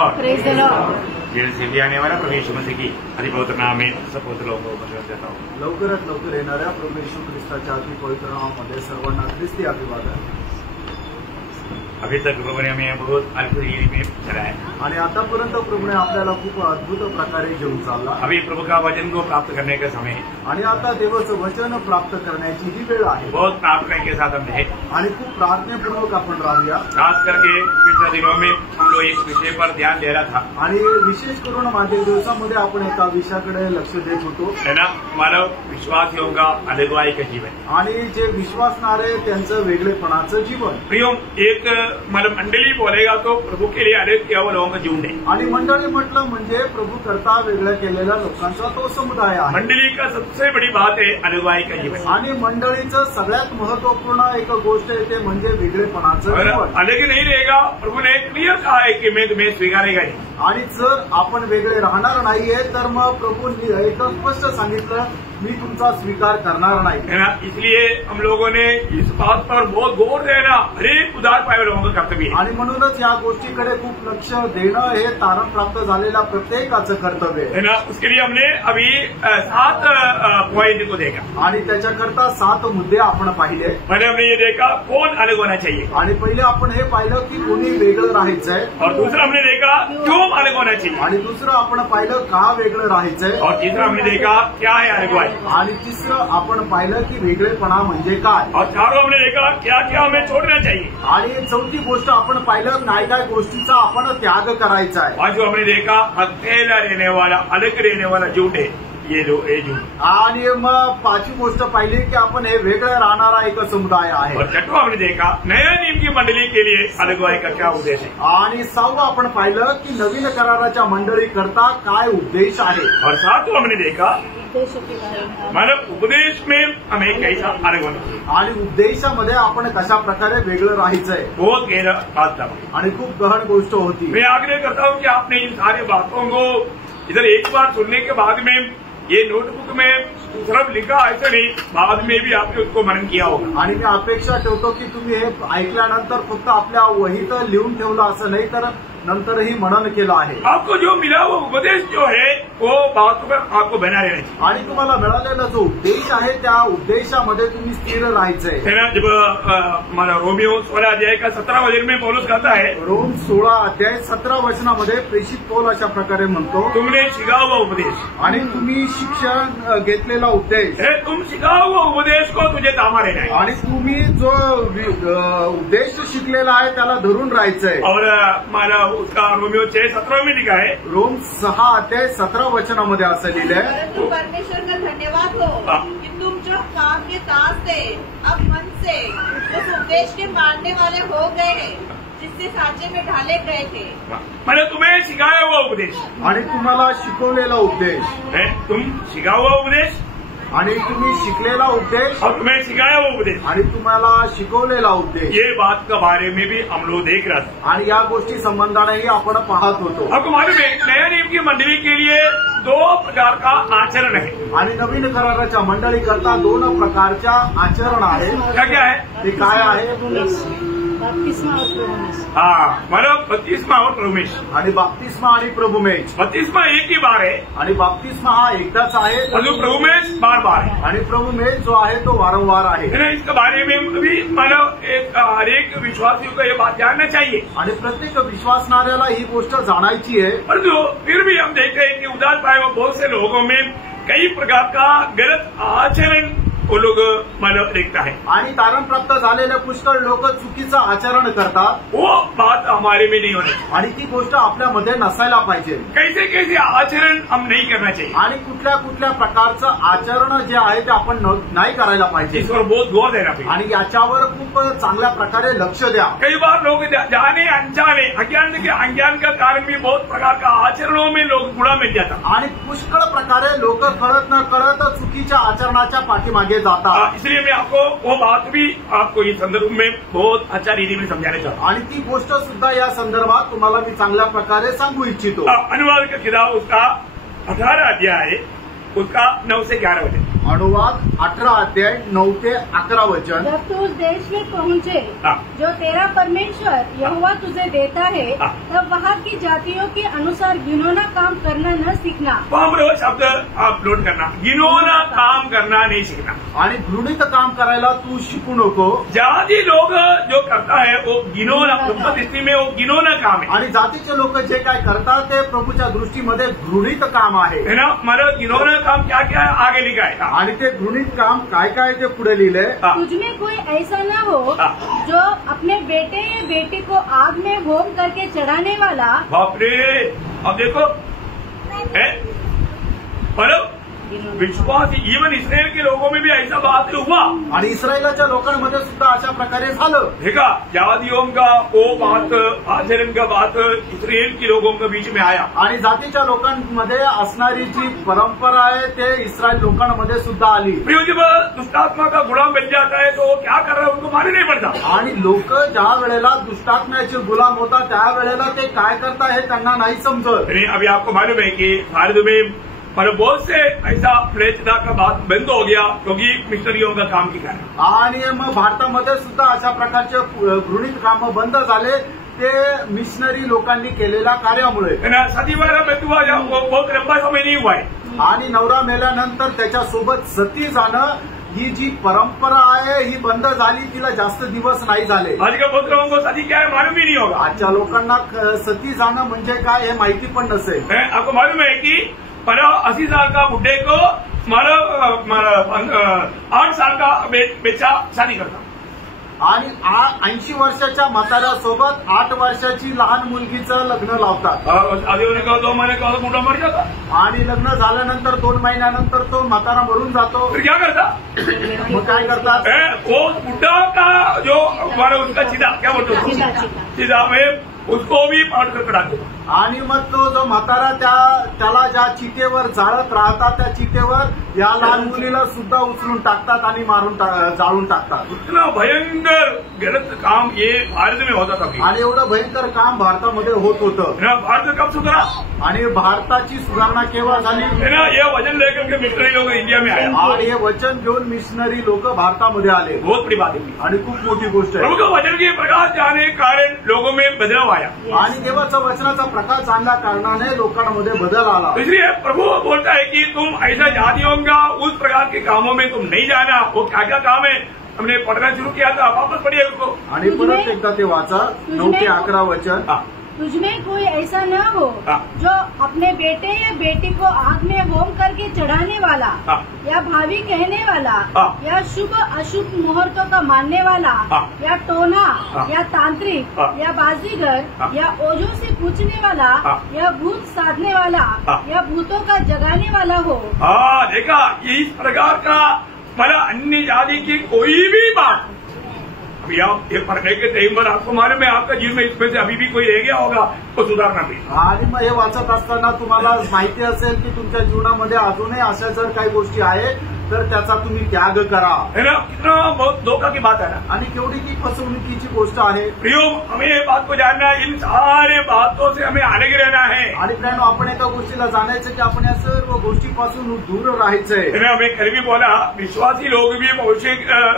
Praise the Lord. Gel से भी आने वाला प्रभु यीशु मसीह की अति पवित्र नाम में सब पवित्र लोगों को बधाई देता हूँ। लवकरात लवकर येणाऱ्या प्रभू येशू ख्रिस्ताच्या अति पवित्र नावामध्ये सर्वांना ख्रिस्ती अभिवादन। अभी तक प्रभु ने हमें बहुत अद्भुत में चलाया आणि आतापर्यंत प्रभूने आपल्याला खूप अद्भुत प्रकारे घेऊन चालला। अभी प्रभु का वचन को प्राप्त करने का समय है आणि आता देवाचं वचन प्राप्त करण्याची ही वेळ आहे। बहुत प्रार्थना के साथ हम रहे आणि खूप प्रार्थनापूर्वक आपण राहूया। खास करके पिछले दिनों में हम लोग एक विषय पर ध्यान दे रहा था आणि विशेष करून मागील दिवसामध्ये आपण एका विषयाकडे लक्ष देत होतो, है ना, मानव विश्वासियों का अलगवाई का जीवन। आणि जे विश्वासणारे त्यांचं वेगळेपणाचं जीवन। प्रियो, एक मतलब मंडली बोलेगा तो प्रभु के लिए अलग किया हुआ लोगों का झुंड है। आणि मंडळी म्हटलं म्हणजे प्रभू करता वेगळं केलेल्या लोकांचा तो समुदाय आहे। मंडली का सबसे बड़ी बात है अलगवाई का जीवन। आणि मंडळीचं सगळ्यात महत्वपूर्ण एक गोष्ट आहे ते म्हणजे वेगळेपणाचं जीवन। अलग नहीं रहेगा, प्रभु ने क्लियर कहा है कि मैं तुम्हें स्वीकारेगा नहीं। आणि जर आपण वेगळे राहणार नाहीये तर मग प्रभू एकदम स्पष्ट सांगितलं, मी तुमचा स्वीकार करणार नाही, है ना। इसलिए हम लोगों ने इस बात पर बहुत गौर देना हरेक उदार पाए लोगों का कर्तव्य है। आणि म्हणूनच या गोष्टीकडे खूप लक्ष देणं हे तारण प्राप्त झालेल्या प्रत्येकाचं कर्तव्य है ना। उसके लिए हमने अभी 7 पॉइंट को देखा आणि त्याच्याकरता 7 मुद्दे आपण पाहिले। पहले हमने ये देखा कौन अलग होना चाहिए, आणि पहिले आपण हे पाहिलं की कोणी वेगळं राहायचंय, और दूसरा हमने देखा क्यों अलग होना चाहिए, आणि दुसरं आपण पाहिलं का वेगळं राहायचंय, और तीसरा हमने देखा क्या है अलगवाई, आणि तिसरं आपण पाहिलं की वेगळेपणा म्हणजे काय, और चारों हमने देखा क्या क्या हमें छोड़ना चाहिए, आणि चौथी गोष्ट आपण पाहिलं काय काय गोष्टीचा आपण त्याग करायचा आहे। आज जो हमने देखा अकेला रहने वाला अलग रहने वाला झूठ है ये झूठ। आणि मग पाचवी गोष्ट पाहिली की आपण हे वेगळं राहणारा एक समुदाय आहे। और छठवां हमने देखा नया नियम की मंडली के लिए अलगवाई का क्या उद्देश्य है, आणि 6वां आपण पाहिलं की नवीन कराराच्या मंडळी करता काय उद्देश आहे। और 7वां हमने देखा मतलब उपदेश में हमें कैसा अलग होना चाहिए, आणि उद्देशामध्ये आपण कशा प्रकारे वेगळं राहायचंय, बहुत गहरा बात था। आणि खूप गहन गोष्ट होती। मैं आग्रह करता हूँ कि आपने इन सारी बातों को इधर एक बार सुनने के बाद में ये नोटबुक में सिर्फ लिखा ऐसा नहीं, बाद में भी आपने उसको मनन किया होगा। आणि मी अपेक्षा ठेवतो की तुम्ही हे ऐकल्यानंतर फक्त आपल्या वहीत लिहून ठेवलं असं नाही, तर नंतरही मनन केलं आहे। आपको जो मिला वो उपदेश जो है वो बातों पर आपको बना रहना चाहिए, आणि तुम्हाला मिळालेला जो उद्देश आहे त्या उद्देशामध्ये तुम्ही स्थिर राहायचंय। है ना। जब हमारा रोमियो 16 अध्याय का 17 वचन में पौलुस कहता है, रोम 16 अध्याय 17 वचनामध्ये प्रेषित पौल अशा प्रकारे म्हणतो, तुमने शिका हुआ उपदेश, आणि तुम्ही शिक्षण घेतलेला उद्देश, तुम सिखा हुआ उपदेश को तुझे तामा रहना है, आणि तुम्ही जो उद्देश शिकलेला आहे त्याला धरून राहायचंय। और हमारा उसका रोमियो 6:17 में लिखा है, रोम 6 अध्याय 17 वचनामध्ये असं लिहिलंय, परंतु परमेश्वर का धन्यवाद हो कि तुम जो काम के तास थे अब मन से उस उपदेश के मानने वाले हो गए हैं जिससे सांचे में ढाले गए थे। मैंने तुम्हें सिखाया हुआ उपदेश, आणि तुम्हाला शिकवलेला उद्देश, तुम सिखा हुआ उपदेश, आणि तुम्ही शिकलेला उद्देश, और तुम्हें सिखाया हुआ उपदेश, आणि तुम्हाला शिकवलेला उद्देश, ये बात के बारे में भी हम लोग देख रहे थे। आणि या गोष्टी संबंधानेही आपण पाहत होतो। आपको मालूम है नया नियम की मंडली के लिए 2 प्रकार का आचरण है। आणि नवीन कराराच्या मंडळी करता 2 प्रकारच्या आचरण आहे। क्या क्या है, ते काय आहे? बपतिस्मा और प्रभुमेश। हाँ, मतलब बपतिस्मा और प्रभुमेश। आणि बाप्तिस्मा आणि प्रभुमेश। बपतिस्मा एक ही बार है, आणि बाप्तिस्मा हा एकदाच आहे, और जो प्रभुमेश बार बार है। आणि प्रभुमेश जो आहे तो वारंवार आहे। इसके बारे में भी मतलब हर एक विश्वासियों को ये बात जानना चाहिए, आणि प्रत्येक विश्वासणाऱ्याला ही गोष्ट जाणायची आहे। परंतु फिर भी हम देखते हैं कि उदार पाए हुए बहुत से लोगों में कई प्रकार का गलत आचरण वो लोग मतलब देखता है, आणि तारण प्राप्त झालेले पुष्कळ लोक चुकीचं आचरण करतात। वो बात हमारे में नहीं होनी चाहिए, आणि ती गोष्ट आपल्यामध्ये नसायला पाहिजे। कैसे कैसे आचरण हम नहीं करना चाहिए, आणि कुठल्या कुठल्या प्रकारचं आचरण जे आहे ते आपण नाही करायला पाहिजे, इस पर बहुत गौर देना चाहिए। आणि याच्यावर खूप चांगल्या प्रकारे लक्ष द्या। कई बार लोग जाने अनजाने अज्ञान का कारण भी बहुत प्रकार का आचरणों में लोग बुरा मिल जाता, आणि पुष्कळ प्रकारे लोक कळत न कळत चुकीच्या आचरणाच्या पाठीमागे जातात। इसलिए मैं आपको वो बात भी आपको इस संदर्भ में बहुत अच्छा रीति में समझाना चाहता हूँ, आणि ती गोष्ट सुद्धा या संदर्भात तुम्हाला मी चांगल्या प्रकारे सांगू इच्छितो। अनुवाद का किताब उसका 18 अध्याय है, उसका 9 से 11 वचन। अनुवाद 18 अध्याय 9 ते 11 वचन। जब तू उस देश में पहुँचे हाँ। जो तेरा परमेश्वर यहोवा तुझे देता है, हाँ। तब वहाँ की जातियों के अनुसार घिनौना काम करना न सीखना। वहां पर वो शब्द आप नोट करना, घिनौना काम करना नहीं सीखना। आणि घृणित काम करायला तू शिकू नको। जाति लोग जो करता है वो घिनौना, प्रभु दृष्टि में वो घिनौना काम है आणि जातीचे लोक जे काय करतात ते प्रभूच्या दृष्टीमध्ये घृणित काम आहे। है ना। मतलब घिनौना काम क्या क्या है आगे लिखा है। आणि ते घृणित काम काय काय ते पुढे लिहिलंय। हाँ। तुझमें कोई ऐसा न हो हाँ। जो अपने बेटे या बेटी को आग में होम करके चढ़ाने वाला। बाप रे, अब देखो है पर विश्वास इवन इसराइल के लोगों में भी ऐसा बात हुआ। आणि इस्रायलाच्या लोकांमध्ये सुद्धा अशा प्रकारे झालं। देखा, जातियों का वो बात, आचरण का बात इसराइल के लोगों के बीच में आया। आणि जातीच्या लोकांमध्ये असणारी जी परंपरा आहे ते इस्रायल लोकांमध्ये सुद्धा आली। प्रियो, जब दुष्टात्मा का गुलाम बन जाता है तो वो क्या कर रहा है उनको मालूम नहीं पड़ता। आणि लोक ज्या वेळेला दुष्टात्म्याचे गुलाम होतात त्यावेळेला ते काय करता हे त्यांना नाही समजत। अभी आपको मालूम है कि भारत में पर बहुत से ऐसा प्रेरितता का बात बंद हो गया क्योंकि मिशनरियों का काम के कारण। आणि मग भारतामध्ये सुद्धा अशा प्रकारचे घृणित काम बंद झाले ते मिशनरी लोकांनी केलेल्या कार्यामुळे। सती वाला बंधुआ बहुत लंबा समय नहीं हुआ है। आणि नवरा मेल्यानंतर त्याच्यासोबत सती जाणं ही जी परंपरा आहे ही बंद झाली, तिला जास्त दिवस नाही झाले। आज के बहुत लोगों को सती क्या है मालूम ही नहीं होगा। आजच्या लोकांना सती जाणं म्हणजे काय हे माहिती पण नसेल। आपको मालूम है कि 80 साल का बुढ़े को 8 साल का बच्चा शादी करता। आणि 80 वर्षाच्या म्हाताऱ्यासोबत 8 वर्षाची लहान मुलगीचं लग्न लावतात। आधी होने का 2 महीने का मोठा मर जाता। आणि लग्न झाल्यानंतर 2 महिन्यानंतर तो म्हातारा मरून जातो। फिर क्या करता? मग काय करतात? वो बुढ़ा का जो हमारा उसका चिता क्या बोलते हैं, चिता में उसको भी पाट कर चढ़ा देता। आणि मग तो जो म्हातारा त्याला ज्या चितेवर जाळत राहतात त्या चितेवर या लहान मुलीला सुद्धा उचलून टाकतात आणि जाळून टाकतात। इतना भयंकर गलत काम ये भारत में होता था। आणि एवढं भयंकर काम भारतामध्ये होत होतं। भारत कब सुधरा? आणि भारताची सुधारणा केव्हा झाली? ये वचन लेकर के मिशनरी लोग इंडिया में आए आणि हे वचन घेऊन मिशनरी लोक भारतामध्ये आले। बहुत बड़ी बात है आणि खूप मोठी गोष्ट आहे। प्रभु के वचन के प्रकाश जाने के कारण लोगों में बदलाव आया। आणि देवाचा वचनाचा प्रकाश आणल्या कारणाने लोकांमध्ये बदल आला। इसलिए प्रभु बोलता है कि तुम ऐसा जातियों का उस प्रकार के कामों में तुम नहीं जाना। वो क्या क्या काम है हमने पढ़ना शुरू किया था, वापस पढ़िए उसको। आणि परत एकदा ते वाचा 9 ते 11 वचन। तुझमें कोई ऐसा न हो जो अपने बेटे या बेटी को आग में होम करके चढ़ाने वाला, या भावी कहने वाला, या शुभ अशुभ मुहूर्तों का मानने वाला, या टोना, या तांत्रिक, या बाजीगर, या ओझों से पूछने वाला, या भूत साधने वाला, या भूतों का जगाने वाला हो। देखा, इस प्रकार का मतलब अन्य जाति की कोई भी बात अभी आप ये पढ़ने के टाइम पर आपको मालूम है आपका जीवन में इसमें से अभी भी कोई रह गया होगा तो सुधारना भी। आणि मग हे वाचत असताना तुम्हाला माहिती असेल की तुमच्या जीवनामध्ये अजूनही अशा जर काही गोष्टी आहेत तर त्याचा तुम्ही त्याग करा। है ना, कितना बहुत धोखा की बात है ना। आणि केवढी की फसवणुकीची गोष्ट आहे। प्रियो, हमें ये बात को जानना है, इन सारे बातों से हमें अलग रहना है। आणि प्रियानो, आपण एका गोष्टीला जाणायचं की आपण या सर्व गोष्टीपासून दूर राहायचंय। हमें कल भी बोला, विश्वासी लोग भी भविष्य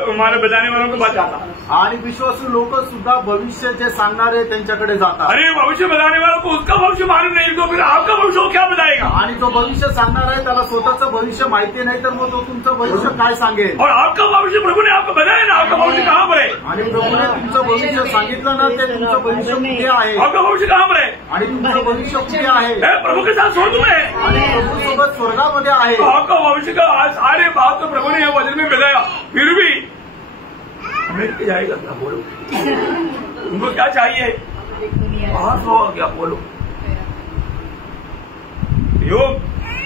हमारे बताने वालों को बात जाता। आणि विश्वासू लोक सुद्धा भविष्य जे सांगणारे त्यांच्याकडे जातात। अरे भविष्य बताने वालों को उसका भविष्य मालूम नहीं तो फिर आपका भविष्य क्या बताएगा? आणि जो भविष्य सांगणार आहे त्याला स्वतःचं भविष्य माहिती नाही तर मग तो तुमचं भविष्य काय सांगेल? और आपका भविष्य प्रभु ने आपको बताया ना, आपका भविष्य कहाँ पर है? आणि प्रभूने तुमचं भविष्य सांगितलं ना, ते तुमचं भविष्य कुठे आहे? आपका भविष्य कहाँ पर है? आणि तुमचं भविष्य कुठे आहे? प्रभु के साथ स्वर्ग में है। आणि प्रभू सोबत स्वर्गामध्ये आहे। तो आपका भविष्य का सारे बात तो प्रभु ने वचन में बताया, फिर भी अमेरिका जाएगा क्या? बोलो, उनको क्या चाहिए? पास हो क्या? बोलो।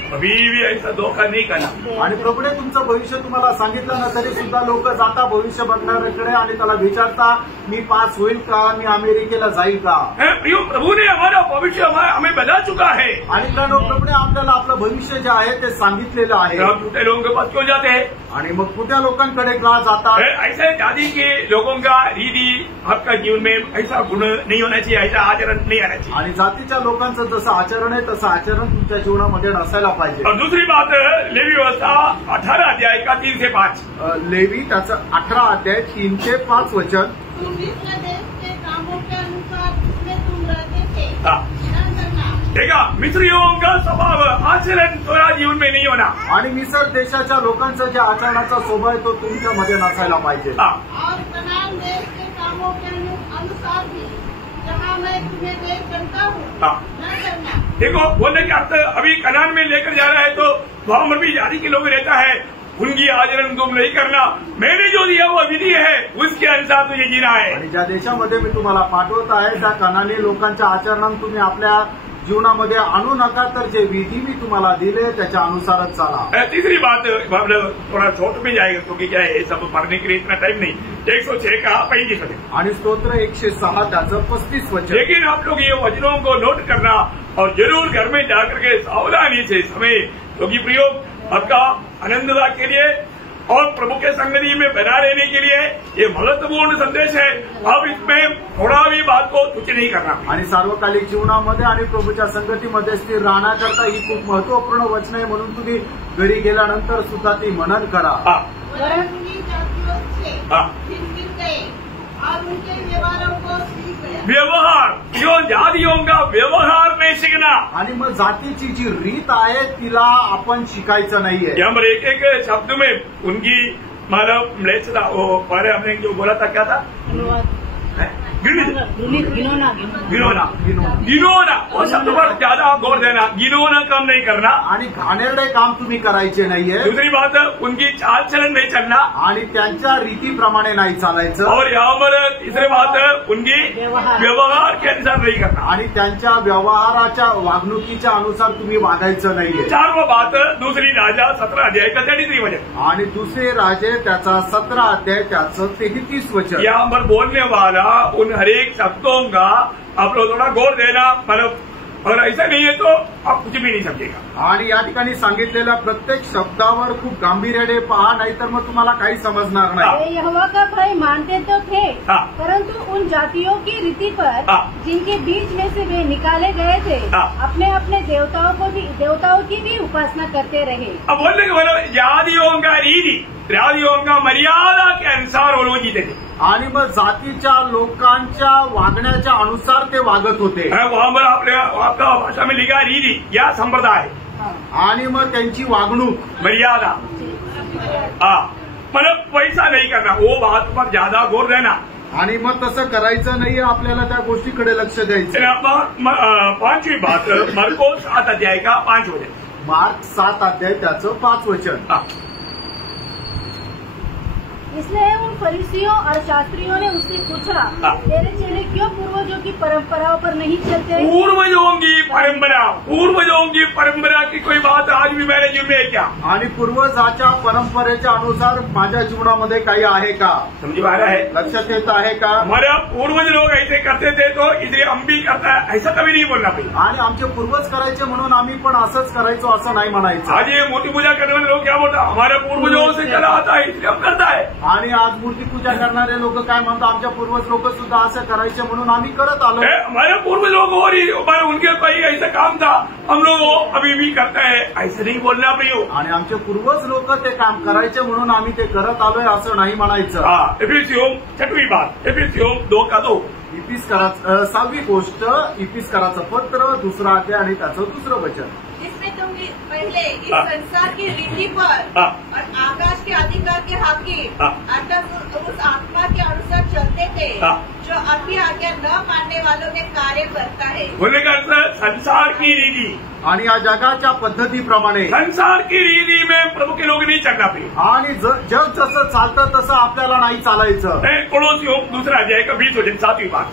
अभी भी ऐसा धोखा नहीं करना। आणि प्रभूने तुमचं भविष्य तुम्हाला सांगितलं ना तरी सुद्धा लोक जाता भविष्य बघणाऱ्याकडे आणि त्याला विचारता, मी पास होईल का? मी अमेरिकेला जाईल का? प्रियो, प्रभु ने हमारा भविष्य हमें बता चुका है। आणि प्रभूने आपल्याला आपलं आपलं भविष्य जे आहे ते सांगितलेलं आहे. हम झूठे लोगों के पास क्यों जाते हैं? आणि मग कुठल्या लोकांकडे का जातात? ऐसे जाति के लोगों का रीति आपका जीवन में ऐसा गुण नहीं होना चाहिए, ऐसा आचरण नहीं आना चाहिए. आणि जातीच्या लोकांचं जसं आचरण आहे तसं आचरण तुमच्या जीवनामध्ये नसायला पाहिजे. और दूसरी बात, लेवी व्यवस्था 18 अध्याय का 3 से 5. लेवी त्याचं 18 अध्याय 3 ते 5 वचन. तुम मिस्र देश के कामों के अनुसार जिसमें तुम रहते थे हाँ. न करना. देखा, मिस्रियों का स्वभाव आचरण थोड़ा जीवन में नहीं होना. आणि मिसर देशाच्या लोकांचं जे आचरणाचा स्वभाव आहे तो तुमच्यामध्ये नसायला पाहिजे. हाँ. और कनान देश के कामों के अनुसार भी जहाँ मैं तुम्हें देश करता हूँ हाँ. न करना. देखो, बोलने का अर्थ अभी कनान में लेकर जा रहा है तो वहां पर भी जाति के लोग रहता है, उनकी आचरण तुम नहीं करना, मैंने जो दिया वो विधि है उसके अनुसार तुझे जीना है. आणि ज्या देशामध्ये मी तुम्हाला पाठवत आहे त्या कनानी लोकांच्या आचरणात तुम्ही आपल्या जीवनामध्ये आणू नका, तर जे विधी मी तुम्हाला दिले त्याच्या अनुसारच चाला. तीसरी बात, थोड़ा शॉर्ट में जाएगा क्योंकि क्या है, सब पढ़ने के लिए इतना टाइम नहीं. 106 का 35 वचन. आणि स्तोत्र 106 त्याचं 35 वचन. लेकिन आप लोग ये वचनों को नोट करना और जरूर घर में जाकर के सावधानी से समय क्योंकि प्रयोग आपका आनंदता के लिए और प्रभु के संगति में बना रहने के लिए ये महत्वपूर्ण संदेश है. अब इसमें थोड़ा भी बात को तुच्छ नहीं करना. आणि सार्वकालिक जीवनामध्ये आणि प्रभूच्या संगतीमध्ये स्थिर राहण्याकरता ही खूप महत्वपूर्ण वचन आहे, म्हणून तुम्ही घरी गेल्यानंतर सुद्धा ती मनन करा. वरंगी जातियों से हाँ. भिन्न गए और उनके व्यवहारों को सीख गया. व्यवहार, जो जातियों का व्यवहार नहीं सीखना. आणि मग जातीची जी रीत आहे तिला आपण शिकायचं नाहीये. यहाँ पर एक एक शब्द में उनकी मानव म्लेच्छता, वो पहले हमने जो बोला था क्या था, गिनोना. वो शब्द पर ज्यादा गौर देना, गिनोना काम नहीं करना. आणि घाणेरडे काम तुम्ही करायचे नाहीये. दूसरी बात, उनकी चाल चलन नहीं चलना. आणि त्यांच्या रीतीप्रमाणे नाही चालायचं. और यहाँ पर तीसरी बात, उनकी व्यवहार के अनुसार नहीं करना. आणि त्यांच्या व्यवहाराच्या वागणुकीच्या अनुसार तुम्ही वागायचं नाहीये. 4वीं बात, दूसरी राजा 17 अध्याय का 33 वचन. आणि दुसरे राजे त्याचा 17 अध्याय त्याचं 33 वचन. यहाँ पर बोलने वाला उन हरेक शब्दों का आप लोग थोड़ा गौर देना, मतलब अगर ऐसा नहीं है तो आप कुछ भी नहीं समझेगा. आणि या ठिकाणी सांगितलेल्या प्रत्येक शब्दावर खूप गांभीर्याने पहा, नाहीतर मग तुम्हाला काही समजणार नाही. वे यहोवा का भय मानते तो थे, हाँ. परंतु उन जातियों की रीति पर हाँ. जिनके बीच में से वे निकाले गए थे, हाँ. अपने अपने देवताओं की भी उपासना करते रहे. अब बोलने के मतलब जातियों का रीति, जातियों का मर्यादा के अनुसार वो लोग जीते थे. आणि मग जातीच्या लोकांच्या वागण्याच्या अनुसार ते वागत होते. वहां पर आपका भाषा में लिखा रीति या संप्रदाय. आणि मग त्यांची वागणूक, मर्यादा, मतलब पैसा नहीं करना, वो बात पर ज्यादा गौर देना. आणि मग तसं करायचं नाहीये, आपल्याला त्या गोष्टीकडे लक्ष द्यायचं. 5वीं बात, मरको 7 अध्याय का 5 वचन. मार्क 7 अध्याय त्याचं 5 वचन. इसलिए उन फरीसियों और शास्त्रियों ने उससे पूछा, तेरे चेले क्यों पूर्वजों की परंपराओं पर नहीं चलते? पूर्वजों की परंपरा की कोई बात आज भी मेरे जीवन में है क्या? आणि पूर्वजाच्या परंपरेच्या अनुसार माझ्या जीवनामध्ये काही आहे का? समझ पा रहा है? लक्षात येत आहे का? हमारे पूर्वज लोग ऐसे करते थे तो इसलिए हम भी करता है, ऐसा कभी नहीं बोलना चाहिए. आणि आमचे पूर्वज करायचे म्हणून आम्ही पण असंच करायचो असं नाही म्हणायचं. आज ये मूर्ति पूजा करने वाले लोग क्या बोलता, हमारे पूर्वजों से चला आता है इसलिए हम करता है. आणि आज मूर्ती पूजा करणारे लोक काय म्हणतात, आमच्या पूर्वज लोक सुद्धा असं करायचे म्हणून आम्ही करत आलो. हमारे पूर्वज लोग और ही हमारे उनके कोई ऐसा काम था, हम लोग अभी भी करते हैं, ऐसे नहीं बोलना प्रियो. आणि आमचे पूर्वज लोक ते काम करायचे म्हणून आम्ही ते करत आलोय असं नाही म्हणायचं. एफिसियों 6वीं बात, एफिसियों 2 का 2. इपिस्कराचं 6वी गोष्ट, इपिस्कराचं पत्र 2रा अध्याय आणि त्याचं 2रं वचन. जिसमें तुम पहले इस संसार की रीति पर और आकाश के अधिकार के हाकिम अर्थात उस आत्मा के अनुसार चलते थे जो अभी आज्ञा न मानने वालों में कार्य करता है. बोलने का अर्थ संसार की रीति आणि या जगाच्या पद्धतीप्रमाणे, संसार की रीति में प्रभु के लोग नहीं चलना पाहिजे. आणि जग जसं चालतं तसं आपल्याला नाही चालायचं. कोलोसियों 2रा अध्याय का 20 वचन. 7वीं बात,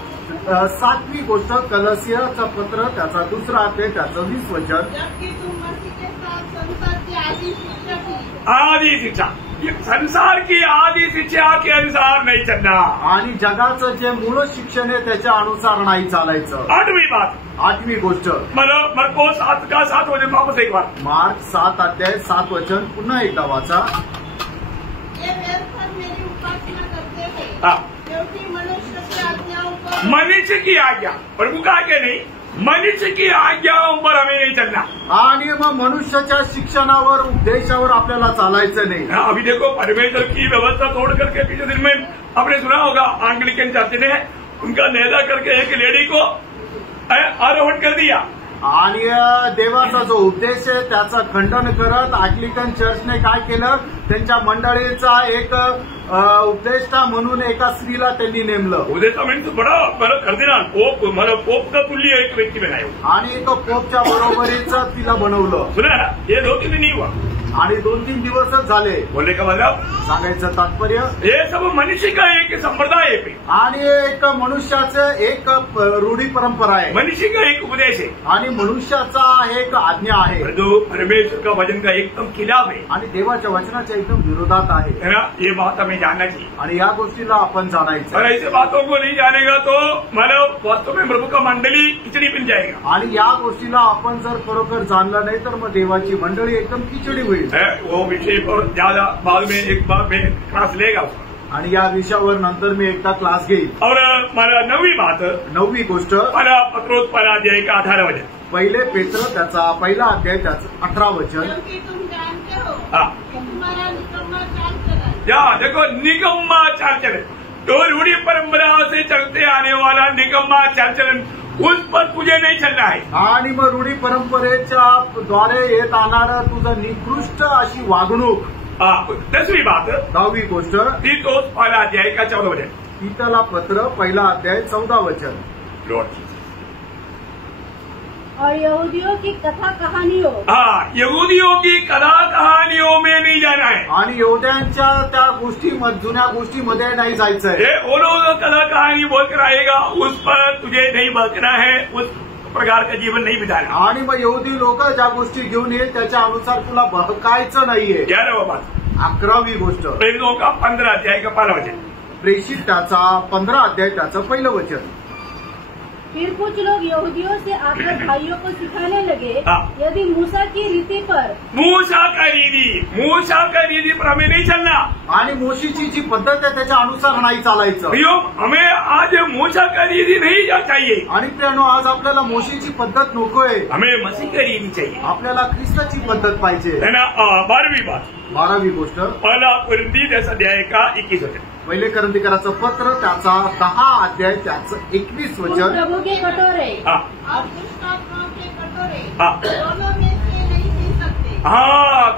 7वी गोष्ट, कलसियाचं पत्र त्याचा 2रा अध्याय त्याचं 20 वचन. जबकि तुम मसीह के साथ संसार की आदि शिक्षा की आदि शिक्षा, संसार की आदि शिक्षा के अनुसार नहीं चलना। आणि जगाचं जे मूळ शिक्षण आहे त्याच्या अनुसार नाही चालायचं। 8वीं बात, 8वी गोष्ट, मरकोस 7 वचन वापस एक बार, मार्क 7 अध्याय 7 वचन पुन्हा एकदा वाचा। ये व्यर्थ मेरी उपासना करते हैं, हाँ। क्योंकि मनुष्य की आज्ञाओं पर, मनुष्य की आज्ञा, प्रभु का आज्ञा नहीं, मनुष्य की आज्ञाओं पर हमें नहीं चलना। आणि मग मनुष्याच्या शिक्षणावर उपदेशावर आपल्याला चालायचं नाही। अभी देखो परमेश्वर की व्यवस्था तोड़ करके पिछले दिन में आपने सुना होगा, एंग्लिकन चर्च ने उनका नेता करके एक लेडी को आरोहण कर दिया। आणि देवाचा जो उद्देश आहे त्याचं खंडन करत अँग्लिकन चर्चने काय केलं, त्यांच्या मंडळीचा एक उपदेष्टा म्हणून एका स्त्रीला त्यांनी नेमलं। उपदेष्टा म्हणजे बड़ा कर्दिनाल पोप, मतलब पोप का तुल्य एक व्यक्ति बनाया आणि तो पोपच्या बरोबरीचं तिला बनवलं। सुना ना, ये 2-3 दिन नहीं हुआ आणि 2-3 दिवसच झाले। बोलने का मतलब सांगायचं तात्पर्य, ये सब मनुष्य का एक संप्रदाय है आणि एक मनुष्याचं एक रूढी परंपरा आहे, मनुष्य का एक उपदेश है आणि मनुष्याचा एक आज्ञा आहे, जो परमेश्वर का वचन का एकदम खिलाफ है आणि देवाच्या वचनाच्या एकदम विरोधात आहे। है ना, ये बात हमें जानना चाहिए। आणि या गोष्टीला आपण जाणायचं। और ऐसे बातों को नहीं जानेगा तो मतलब वास्तव में प्रभु का मंडली खिचड़ी बन जाएगा। आणि या गोष्टीला आपण जर खरोखर जाणलं नाही तर मग देवाची मंडळी एकदम खिचडी होईल। वो विषय पर ज्यादा बाद में एक बार में क्लास लेगा उसका। आणि या विषयावर नंतर मी एकदा क्लास घेईन। और हमारा 9वीं बात, 9वी गोष्ट, पहला पत्रोस पहला अध्याय का 18 वचन, पहिले पेत्र त्याचा पहिला अध्याय त्याचं 18 वचन। क्योंकि तुम जानते हो हाँ। कि तुम्हारा निकम्मा चाल चलन, या देखो निकम्मा चाल चलन, तो रूढ़ी परंपराओं से चलते आने वाला निकम्मा चाल चलन, उस पर तुझे नहीं चलना है। आणि मग रूढी परंपरेच्या द्वारे येत आणणारं तुझं निकृष्ट अशी वागणूक। 10वीं बात, 10वी गोष्ट, तीतोस पहला अध्याय का 14 वचन, तीतला पत्र पहिला अध्याय 14 वचन। लॉर्ड और यहूदियों की कथा कहानियों, यहूदियों की कथा कहानियों में नहीं जाना है। आणि यहूद्यांच्या त्या गोष्टी जुन्या गोष्टीमध्ये नाही जायचंय। ये वो लोग कथा कहानी बोलकर आएगा, उस पर तुझे नहीं बचना है, उस प्रकार का जीवन नहीं बिताना। आणि मग यहूदी लोक ज्या गोष्टी घेऊन येईल त्याच्या अनुसार तुला बहकायचं नाहीये। 11वीं बात, 11वी गोष्ट, प्रेरितों का 15 अध्याय का 15 वचन, प्रेषित त्याचा 15 अध्याय त्याचं पहिलं वचन। फिर कुछ लोग यहूदियों से आकर भाइयों को सिखाने लगे, हाँ। यदि मूसा की रीति पर, मूसा का रीति पर हमें नहीं चलना। आणि मोशीची जी पद्धत आहे त्याच्या अनुसार नाही चालायचं। भैया हमें आज मूसा का रीति नहीं चाहिए, आणि त्यानं आज आपल्याला मोशीची पद्धत नकोय, हमें मसीह का रीति चाहिए, आपल्याला ख्रिस्ताची पद्धत पाहिजे। है ना। 12वीं बात, 12वी गोष्ट, पहला कुरिन्थी 10 अध्याय का 21 वचन, पहिले करंथीकराचं पत्र त्याचा 10 अध्याय त्याचं 21 उस वचन। प्रभु के कटोरे और दुष्ट आत्माओं के कटोरे, हाँ। दोनों में से नहीं पी सकते।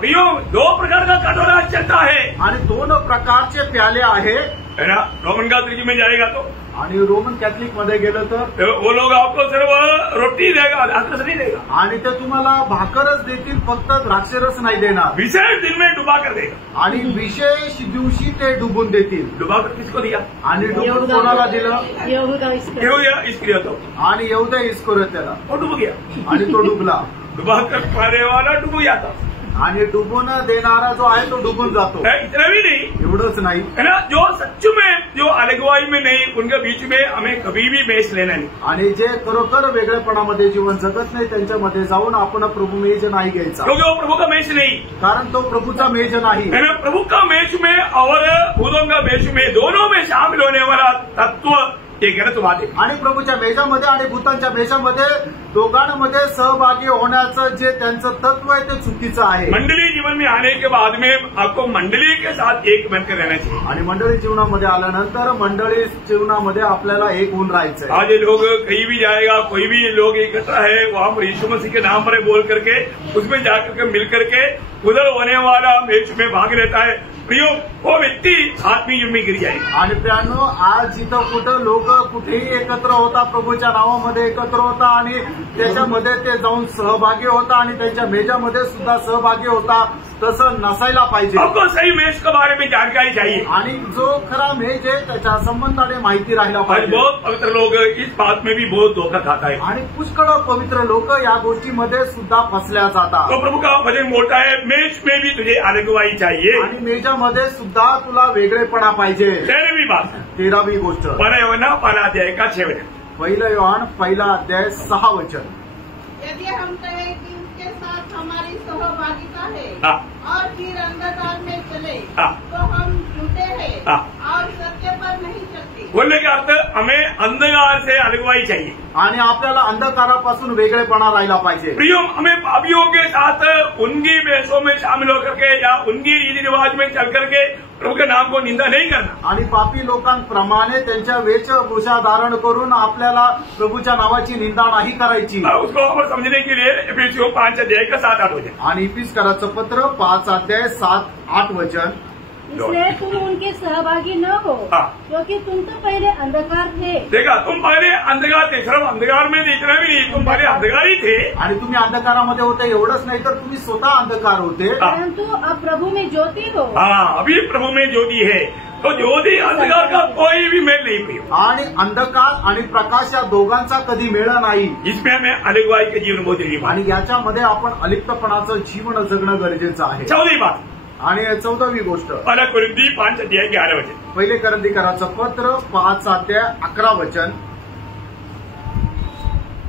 भैया 2 प्रकार का कटोरा चलता है, आणि 2 प्रकारचे प्याले आहे, है ना। रोमन कैथोलिक में जाएगा तो आणि रोमन कॅथलिक मध्ये गेलं तर वो लोग आपको सिर्फ रोटी देगा, रस नहीं देगा, आणि ते तुम्हाला भाकरच देतील, फक्त द्राक्षरस नाही देणार, विशेष दिन में डुबा कर देगा। आणि विशेष दिवशी ते डुबून देतील। डुबा कर किसको दिया? आणि डुबून कोणाला दिलं? यहूदा इसलिए तो आणि यहूदा इस्करियोत त्याला, वो डूब गया, आणि तो डुबला। डुबा कर खाने वाला डूब गया था, आणि डुबून देणारा जो आहे तो डुबून जातो। इतना भी नहीं, एवढंच नाही, है ना। जो सच में जो अलगवाई में नहीं, उनके बीच में हमें कभी भी मेष लेना नहीं। आणि जे खरोखर वेगळेपणामध्ये जीवन जगत नाही त्यांच्यामध्ये जाऊन आपण प्रभु मेज नाही घ्यायचा, क्योंकि वो प्रभु का मेष नहीं, कारण तो प्रभूचा मेज नाही। है ना। प्रभु का मेष में और भूतों का मेष में, दोनों में शामिल होने वाला तत्व ये गलत बात है। आणि प्रभूच्या मेजामध्ये आणि भूतांच्या मेजामध्ये दोघांमध्ये सहभागी होण्याचं जे त्यांचं तत्व आहे ते चुकीचं आहे। मंडली जीवन में आने के बाद में आपको मंडली के साथ एक बनकर रहना चाहिए। आणि मंडळी जीवनामध्ये आल्यानंतर मंडळी जीवनामध्ये आपल्याला एक होऊन राहायचंय। आज ये लोग कहीं भी जाएगा, कोई भी लोग इकट्ठा है, वहां पर यीशु मसीह के नाम पर बोल करके उसमें जाकर के मिल करके उधर होने वाला मेच में भाग लेता है, प्रियो वो व्यक्ति आत्मीय युग में गिर जाएगा। आणि त्यानं आज जिथं कुठं लोक कुठेही एकत्र होता, प्रभूच्या नावामध्ये एकत्र होता आणि त्याच्यामध्ये ते जाऊन सहभागी होता आणि त्यांच्या मेजामध्ये सुद्धा सहभागी होता, तसं नसायला पाहिजे। आपको सही मेष के बारे में जानकारी चाहिए, आणि जो खरा मेज आहे त्याच्या संबंधाने माहिती राहायला आज पाहिजे। बहुत पवित्र लोग इस बात में भी बहुत धोखा खाता है। आणि पुष्कळ पवित्र लोक या गोष्टीमध्ये सुद्धा फसल्या जातात। तो प्रभु का वचन बोलता है, मेष में भी तुझे अलगवाई चाहिए। आणि मेजा त्याच्यामध्ये सुद्धा तुला वेगळेपणा पाहिजे. 13वीं बात, 13वी गोष्ट, 1 यूहन्ना 1 अध्याय का 6 वचन. 1 योहान 1 अध्याय 6 वचन. यदि हम कहें कि उसके साथ हमारी सहभागिता है हाँ। और फिर अंधकार में चले हाँ। तो हम झूठे हैं हाँ। और सत्य पर नहीं चलते. बोलने का अर्थ हमें अंधकार से अलगवाई चाहिए. आणि आपल्याला अंधकारापासून वेगळेपणा राहिला पाहिजे. प्रियो, हमें पापियों के साथ उनकी बहसों में शामिल होकर के या उनकी रीति रिवाज में चल करके प्रभु के नाम को निंदा नहीं करना. आणि पापी लोकांप्रमाणे त्यांच्या वेशभूषा धारण करून आपल्याला प्रभूच्या नावाची निंदा नाही करायची. उसको और समझने के लिए इफिसियों 5 अध्याय का 7-8 वचन. आणि इफिसकराचं पत्र 5 अध्याय 7-8 वचन. इसलिए तुम उनके सहभागी न हो, हाँ। क्योंकि तुम तो पहले अंधकार थे. देखा, तुम पहले अंधकार थे. सिर्फ अंधकार में इतना भी नहीं, तुम पहले अंधकार ही थे. आणि तुम्ही अंधकारामध्ये होते एवढंच नाही तर तुम्ही स्वतः अंधकार होते. परंतु अब प्रभु में ज्योति हो. हाँ, अभी प्रभु में ज्योति है. तो ज्योति अंधकार का कोई भी मेल नहीं प्रियो. आणि अंधकार आणि प्रकाश या दोघांचा कधी मेळ नाही. इसमें हमें अलगवाई के जीवन बहुत जरूरी बात. आणि याच्यामध्ये आपण अलिप्तपणाचं जीवन जगणं गरजेचं आहे. 14वीं बात, आणि 14वी गोष्ट, 1 कुरिन्थी 5 अध्याय 11 वचन. 1 करंथीकराचं पत्र 5 अध्याय 11 वचन.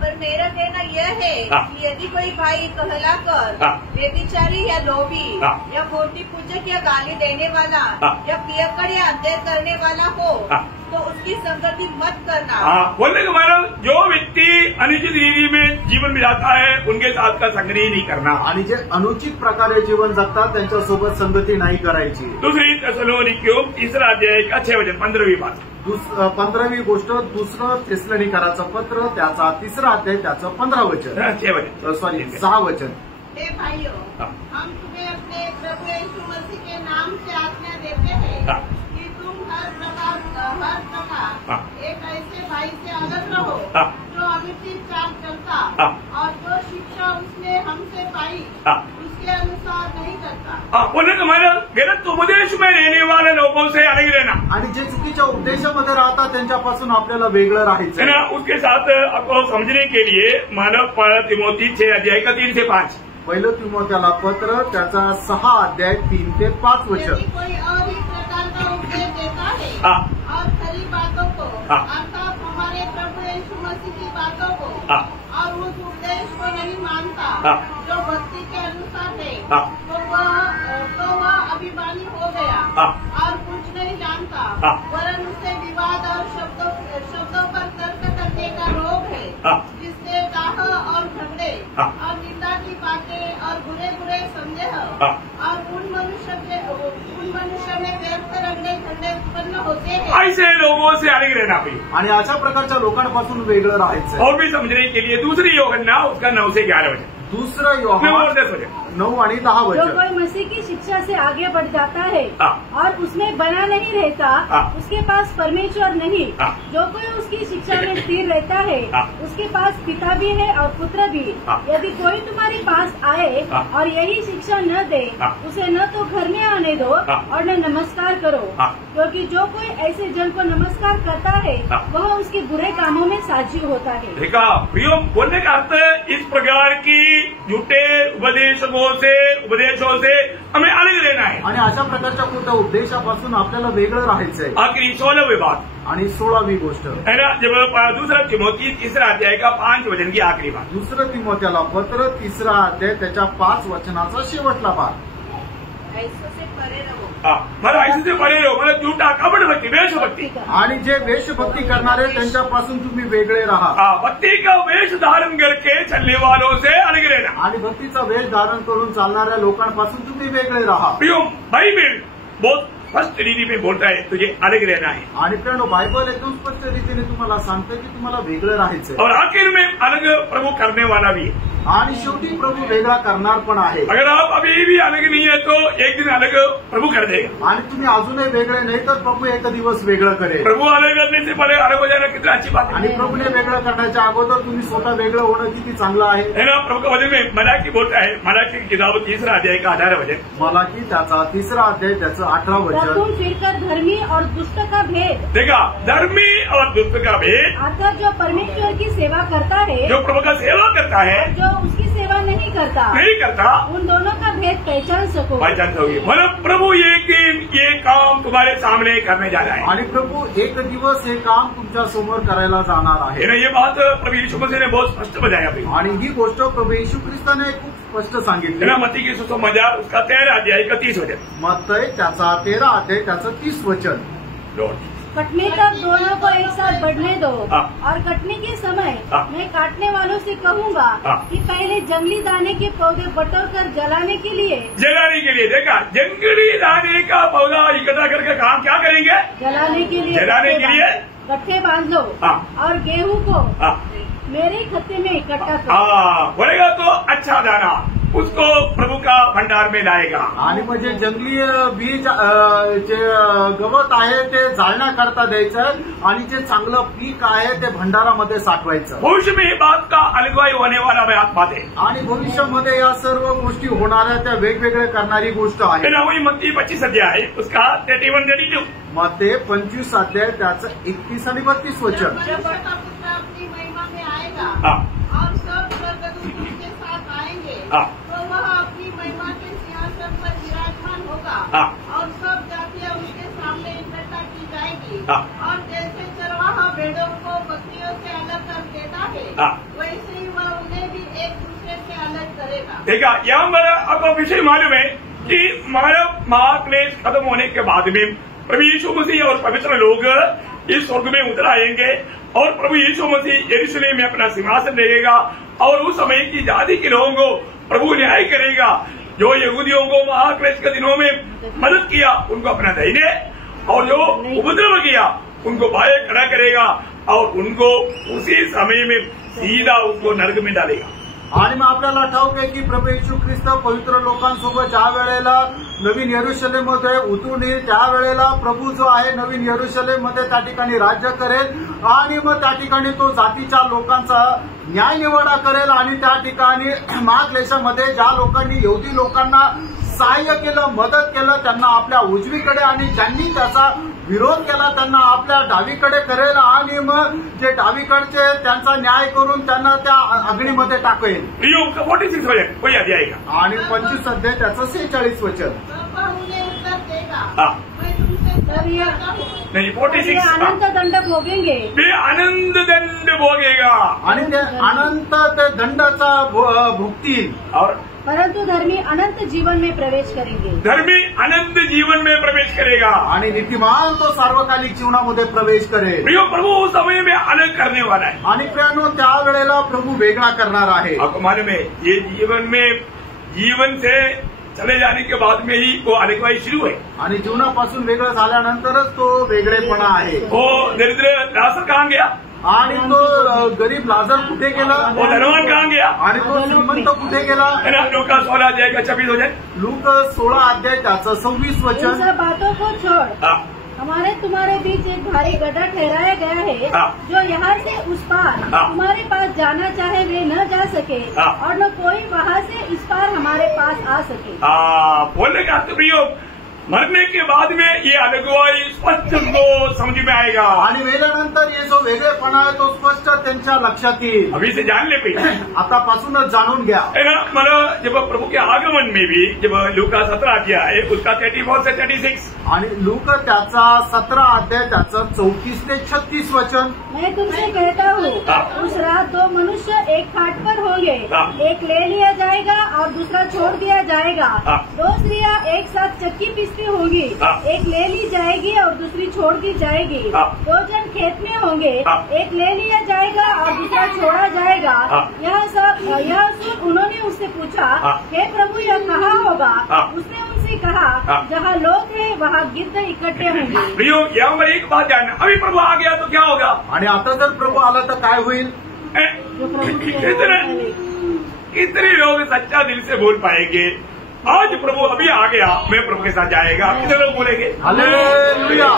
पर मेरा कहना यह है हाँ। कि यदि कोई भाई कहलाकर हाँ। व्यभिचारी या लोभी हाँ। या मूर्ति पूजक या गाली देने वाला हाँ। या पियक्कड़ या अन्याय करने वाला हो हाँ। तो उसकी संगति मत करना. हाँ, बोलने का मतलब जो व्यक्ति अनुचित रीति में जीवन बिताता है उनके साथ का संग्रह नहीं करना. आणि जे अनुचित प्रकारे जीवन जगतात त्यांच्यासोबत संगती नाही करायची. दूसरी थिस्सलुनीकियों 3 अध्याय का 6 वचन. 15वीं बात, 15वी गोष्ट, 2 थिस्सलुनीकराचं पत्र त्याचा 3 अध्याय त्याचं 15 वचन. 6 वचन. सॉरी 6 वचन. हे भाइयों, हाँ। हम तुम्हें अपने प्रभु यीशु मसीह के नाम से आज्ञा देते हैं हाँ। कि तुम हर प्रकार हाँ। एक ऐसे भाई से अलग रहो हाँ। जो अनुचित चाल चलता हाँ। और जो शिक्षा उसने हमसे पाई हाँ। उसके अनुसार नहीं करता. हाँ, बोलने का मतलब गलत उपदेश में रहने वाले लोगों से अलग रहना आणि जे चुकीच्या उपदेशामध्ये राहतात त्यांच्यापासून आपल्याला वेगळं है राहायचं. ना. उसके साथ आपको समझने के लिए मानव 1 तिमोथी 6 अध्याय का 3 से 5. 1 तिमोथेला पत्र त्याचा 6 अध्याय 3 ते 5 वचन. यदि कोई और इस प्रकार का उपदेश देता है हाँ। और खरी बातों को हाँ। अर्थात हमारे प्रभु यीशु मसीह की बातों को हाँ। और उस उपदेश को नहीं मानता हाँ। जो भक्ति के अनुसार है हाँ। तो वह अभिमानी हो गया हाँ। और कुछ नहीं जानता हाँ। वरन उससे विवाद और शब्दों पर तर्क करने का रोग है हाँ। जिससे दाह और झगड़े हाँ। और निंदा की बातें और बुरे बुरे संदेह हाँ। और उन मनुष्य में व्यर्थ रंगले झंडे उत्पन्न होते हैं. ऐसे लोगों से अलग रहना चाहिए. आणि अशा प्रकारच्या लोकांपासून वेगळं राहायचं. और भी समझने के लिए दूसरी यूहन्ना उसका 9 से 11 वचन. 2 योहान 9 वचन. 9 आणि 10 जो वचन. कोई मसीह की शिक्षा से आगे बढ़ जाता है हाँ। और उसमें बना नहीं रहता, हाँ। उसके पास परमेश्वर नहीं. हाँ। जो कोई उसकी शिक्षा में स्थिर रहता है हाँ। उसके पास पिता भी है और पुत्र भी. हाँ। यदि कोई तुम्हारे पास आए हाँ। और यही शिक्षा न दे, हाँ। उसे न तो घर में आने दो हाँ। और न नमस्कार करो. हाँ। क्योंकि जो कोई ऐसे जन को नमस्कार करता है हाँ। वह उसके बुरे कामों में साझी होता है. देखा प्रियो, बोलने का अर्थ इस प्रकार की झूठे उपदेशों से हमें अलग रहना है. आणि अशा प्रकारच्या कोणत्या उपदेशापासून आपल्याला वेगळं राहायचंय. आखिरी 16वीं बात आणि 16वी गोष्ट है ना. जब 2 तिमोथी 3 अध्याय का 5 वचन की आखिरी बात. 2 तिमोथेला पत्र 3 अध्याय त्याच्या 5 वचनाचा शेवटला भाग. ऐसे से परे रहो. मला ऐसे से परे रहो. मला झूठा कपट भक्ति, वेश भक्ति. आणि जे वेशभक्ती करणारे त्यांच्यापासून तुम्ही वेगळे राहा. भक्ति का वेश धारण करके चलने वालों से अलग रहना. आणि भक्तीचा वेश धारण करून चालणाऱ्या लोकांपासून तुम्ही वेगळे राहा. प्रियो, बाइबल बहुत स्पष्ट रीति में बोलता है तुझे अलग रहना है. आणि प्रियानो, बायबल एकदम स्पष्ट रीतीने तुम्हाला सांगतं की तुम्हाला वेगळं राहायचंय. और आखिर में अलग प्रभु करने वाला भी है. आणि शेवटी प्रभु वेगळा करणार पण आहे. अगर आप अभी भी अलग नहीं है तो एक दिन अलग प्रभु कर देगा. आणि तुम्ही अजूनही वेगळे नाही तर प्रभू एक दिवस वेगळं करेल. प्रभु अलग करने से पहले अलग हो जाना कितना अच्छी बात आणि है. प्रभूने वेगळं करण्याच्या अगोदर तुम्ही स्वतः वेगळं होणं किती चांगलं आहे. है ना. प्रभु का वचन में मलाकी बोलता है, मलाकी की किताब 3 अध्याय का 18 वचन. मलाकी त्याचा 3 अध्याय त्याचं 18 तब वचन. तुम फिरकर धर्मी और दुष्ट का भेद, देखा, धर्मी और दुष्ट का भेद. अर्थात जो परमेश्वर की सेवा करता है जो प्रभु का सेवा करता है जो उसकी सेवा सेवा नहीं करता उन दोनों का भेद पहचान सकोगे। मतलब प्रभु एक दिन ये काम तुम्हारे सामने करने जा रहा है आणि प्रभू एक दिवस हे काम तुमच्या समोर करायला जाणार आहे। ये बात प्रभु यीशु मसीह ने बहुत स्पष्ट बताया आणि ही गोष्ट प्रभु येशू ख्रिस्ताने खूप स्पष्ट सांगितली। मत्ती की सुसमाचार उसका 13 अध्याय का 30 वचन, मत्ती त्याचा 13 अध्याय त्याचं 30 वचन। कटने तक दोनों को एक साथ बढ़ने दो और कटने के समय मैं काटने वालों से कहूँगा कि पहले जंगली दाने के पौधे बटोर कर जलाने के लिए देखा, जंगली दाने का पौधा इकट्ठा करके काम क्या करेंगे? जलाने के लिए गट्ठे बांध लो और गेहूं को मेरे खत्ते में इकट्ठा करो। बोलेगा तो अच्छा दाना उसको प्रभु का भंडार में लाएगा। आणि म्हणजे जंगली बीज जे गवत आहे ते जाळण्याकरता द्यायचं आणि जे चांगलं पीक आहे ते भंडारामध्ये साठवायचं। भविष्य में बात का अलगवाई होने वाला बात है आणि भविष्यामध्ये या सर्व गोष्टी होणाऱ्या त्या वेगवेगळे करणारी गोष्ट आहे। वही मत्ती 25 अध्याय उसका 31-32, मत्ती 25 अध्याय त्याचं 31 आणि 32 वचन। अपनी महिमा में आएगा और सब स्वर्गदूत उसके साथ आएंगे तो वह अपनी महिमा के सिंहासन पर विराजमान होगा और सब जातियां उसके सामने इकट्ठा की जाएगी और जैसे चरवाहा भेड़ों को बकरियों से अलग कर देता है वैसे ही वह उन्हें भी एक दूसरे से अलग करेगा। देखा, यहाँ पर आपको विषय मालूम है कि मानव महाक्लेश खत्म होने के बाद में प्रभु यीशु मसीह और पवित्र लोग इस स्वर्ग में उतर आएंगे और प्रभु यीशु मसीह यरूशलेम में अपना सिंहासन रहेगा और उस समय की जाति के लोगों को प्रभु न्याय करेगा। जो यहूदियों को महाक्लेश के दिनों में मदद किया उनको अपना दाहिने और जो उपद्रव किया उनको बाएं खड़ा करेगा और उनको उसी समय में सीधा उसको नरक में डालेगा। आणि मग आपल्याला ठाऊक आहे की प्रभू येशू ख्रिस्त पवित्र लोकांसोबत ज्या वेळेला नवीन यरूशलेम मध्ये उतरून येईल त्यावेळेला प्रभू जो आहे नवीन यरूशलेम मध्ये त्या ठिकाणी राज्य करेल आणि मग त्या ठिकाणी तो जातीच्या लोकांचा न्याय निवाडा करेल आणि त्या ठिकाणी महाक्लेशामध्ये ज्या लोकांनी यहुदी लोकांना सहाय्य केलं मदत केलं त्यांना आपल्या उजवीकडे आणि ज्यांनी त्याचा विरोध केला त्यांना आपल्या डावीकडे करेल आणि मग जे डावीकडचे त्यांचा न्याय करून त्यांना त्या अग्नीमध्ये टाकेल। 46 वचन कोई अध्याय का आणि 25 अध्याय त्याचं 46 वचन। नहीं 46 अनंत दंड भोगेंगे वे अनंत दंड भोगेगा आणि ते अनंत ते दंडाचा भुगतील और परंतु धर्मी अनंत जीवन में प्रवेश करेंगे। धर्मी अनंत जीवन में प्रवेश करेगा आणि नीतिमान तो सार्वकालिक जीवनामध्ये प्रवेश करेल। प्रभु उस समय में अलग करने वाला है आणि प्रियानो त्या वेळेला प्रभू वेगळा करणार आहे। आपको मालूम है ये जीवन से चले जाने के बाद में ही वो अलगवाई शुरू है आणि जीवनापासून वेगळं झाल्यानंतरच तो वेगळेपणा आहे। वो दरिद्र लाजर कहाँ गया आणि तो गरीब लाजर कुठे गेला? वो धनवान कहाँ गया आणि तो श्रीमंत कुठे गेला? लूका 16 अध्याय का 26 वचन, लूका 16 अध्याय त्याचं 26 वचन। इन सब बातों को छोड़ हमारे तुम्हारे बीच एक भारी गड्ढा ठहराया गया है जो यहाँ से उस पार तुम्हारे पास जाना चाहे वे न जा सके और न कोई वहाँ से इस पार हमारे पास आ सके। बोलने का प्रयोग मरने के बाद में ये अलगवाई स्पष्ट उनको समझ में आएगा आणि वेळेनंतर ये जो वेगळेपणा आहे तो स्पष्ट त्यांच्या लक्षात येईल। अभी से जान ले पाहिजे आतापासूनच जाणून घ्या। मला जब प्रभु के आगमन में भी जब लूका 17 अध्याय उसका 34 से 36 आणि लूका त्याचा 17 अध्याय त्याचं 34 ते 36 वचन। मैं तुमसे कहता हूँ उस रात दो मनुष्य एक खाट पर होंगे, एक ले लिया जाएगा और दूसरा छोड़ दिया जाएगा। दो स्त्रियाँ एक साथ चक्की पीसती होंगी, एक ले ली जाएगी और दूसरी छोड़ दी जाएगी। दो जन खेत में होंगे, एक ले लिया जाएगा और दूसरा छोड़ा जाएगा। यह सुन उन्होंने उससे पूछा, हे प्रभु यह कहाँ होगा? उसने उनसे कहा, जहाँ लोग हैं वहाँ गिद्ध इकट्ठे होंगे। यहाँ पर एक बात जानना, अभी प्रभु आ गया तो क्या होगा? आणि आता जर प्रभू आला तर काय होईल? कितने लोग सच्चा दिल से बोल पाएंगे आज प्रभु अभी आ गया मैं प्रभु के साथ जाएगा? कितने लोग बोलेंगे हालेलुया?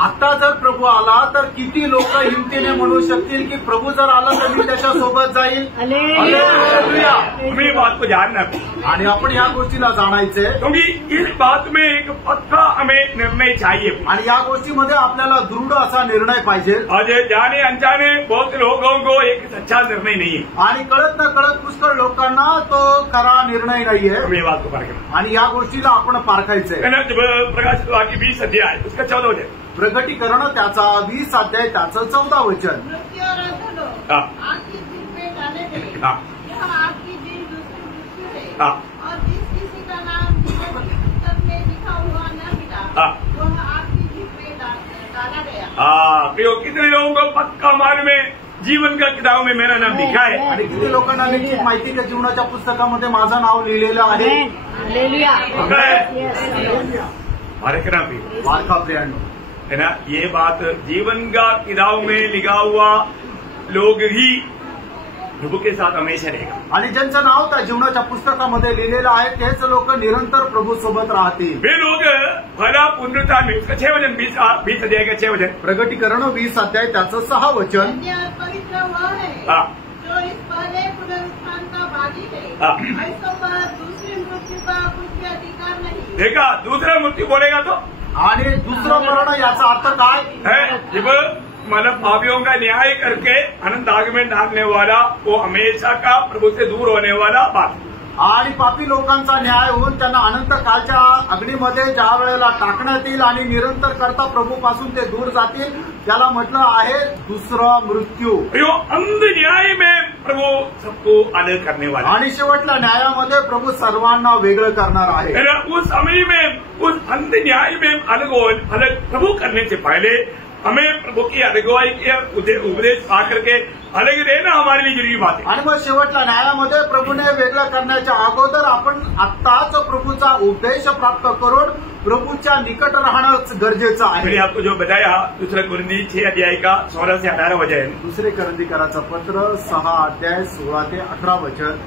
आता जर प्रभू आला तर किती लोक हिमतीने म्हणू शकतील की प्रभु जर आला तर मी त्याच्या सोबत जाईल. हालेलुया. हमें बात को जानना है आणि आपण या गोष्टीला जाणायचे, क्योंकि इस बात में एक पक्का हमें निर्णय चाहिए. आणि या गोष्टीमध्ये आपल्याला दृढ असा निर्णय पाहिजे. आज जाने अनजाने बहुत लोगों को एक सच्चा निर्णय नहीं है, आणि कळत न कळत पुष्कळ लोकांना तो खरा निर्णय नाहीये. हमें बात को परखना. आणि या गोष्टीला आपण पारखायचंय. प्रकाशित वाक्य 20 अध्याय उसका 14 वचन. प्रकटीकरण त्याचा 20 अध्याय त्याचं 14 वचन. मृत्यु और अंधलो, हाँ। आपकी जिद पे डाले गए। हाँ। यह आपकी दिन दूसरी मृत्यु है। हाँ। और जिस किसी का नाम जीवन की पुस्तक में लिखा हुआ न मिला, हाँ। वह आपकी जिद पे डाला गया। प्रियो, कितने लोगों को पक्का मालूम है जीवन का किताब में मेरा नाम लिखा है. आणि किती लोकांना निश्चित माहिती की जीवनाच्या पुस्तकामध्ये माझं नाव लिहिलेलं आहे. हालेलुया. परखना भी वारखा प्रियांनो, है ना. ये बात जीवन का किताब में लिखा हुआ लोग ही प्रभु के साथ हमेशा रहेगा. आणि ज्यांचं नाव त्या जीवनाच्या पुस्तकामध्ये लिहिलेलं आहे तेच लोक निरंतर प्रभू सोबत राहतील. वे लोग भला पुनरुत्थान में उसका 6 वचन 20 अध्याय का 6 वचन. प्रकटीकरण 20 अध्याय त्याचं 6 वचन. धन्य और पवित्र वह है हाँ. जो इस पहले पुनरुत्थान का भागी है। हाँ. ऐसों पर दूसरी मृत्यु का कुछ भी अधिकार नहीं। देखा, दूसरा मृत्यु बोलेगा तो आणि दुसरं मरण याचा अर्थ काय है, जब मतलब पापियों का न्याय करके अनंत आग में डालने वाला, वो हमेशा का प्रभु से दूर होने वाला बात. आणि पापी लोकांचा न्याय होऊन त्यांना अनंत कालच्या अग्नीमध्ये ज्या वेळेला टाकण्यात येईल आणि निरंतर करता प्रभूपासून ते दूर जातील, त्याला म्हटलं आहे दुसरा मृत्यू. यो अंध न्याय में प्रभु सबको अलग करने वाला. आणि शेवटल्या न्यायामध्ये प्रभु सर्वांना वेगळं करणार आहे. उस समय में, उस अंध न्याय में अलग प्रभु करने से पहले हमें प्रभु की अगुवाई के उपदेश पा करके अलग रहना हमारे लिए जरूरी बात है. आणि मग शेवटच्या न्यायामध्ये प्रभूने वेगळं करण्याच्या अगोदर आपण आत्ताच प्रभूचा उपदेश प्राप्त करून प्रभूच्या निकट राहणं गरजेचं आहे. मैंने आपको जो बताया दूसरा कुरिन्थी 6 अध्याय का 16 से 18 वचन. दुसरे करंदीकराचं पत्र 6 अध्याय 16 ते 18 वचन.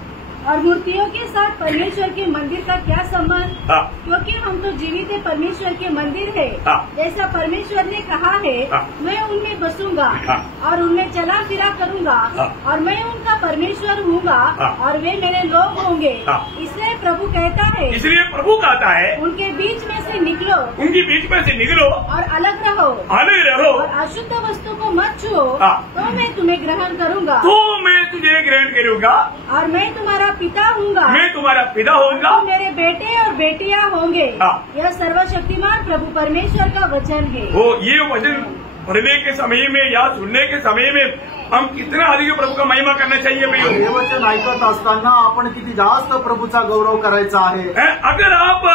और मूर्तियों के साथ परमेश्वर के मंदिर का क्या संबंध? हाँ. क्योंकि हम तो जीवित परमेश्वर के मंदिर है. हाँ. जैसा परमेश्वर ने कहा है, हाँ. मैं उनमें बसूंगा. हाँ. और उनमें चला फिरा करूंगा. हाँ. और मैं उनका परमेश्वर हूँगा. हाँ. और वे मेरे लोग होंगे. हाँ. इसलिए प्रभु कहता है, इसलिए प्रभु कहता है उनके बीच में से निकलो. उनके बीच में से निकलो और अलग रहो. अलग रहो. और अशुद्ध वस्तु को मत छुओ. हाँ. तो मैं तुम्हें ग्रहण करूंगा. तो मैं तुझे ग्रहण करूंगा. और मैं तुम्हारा पिता हूँगा. मैं तुम्हारा पिता होऊंगा. तुम मेरे बेटे और बेटियां होंगे. हाँ. यह सर्वशक्तिमान प्रभु परमेश्वर का वचन है. वो ये वचन पढ़ने के समय में या सुनने के समय में हम कितना अधिक प्रभु का महिमा करना चाहिए भैया. हे वचन ऐकत असताना आपण किती जास्त प्रभूचा गौरव करायचा आहे. अगर आप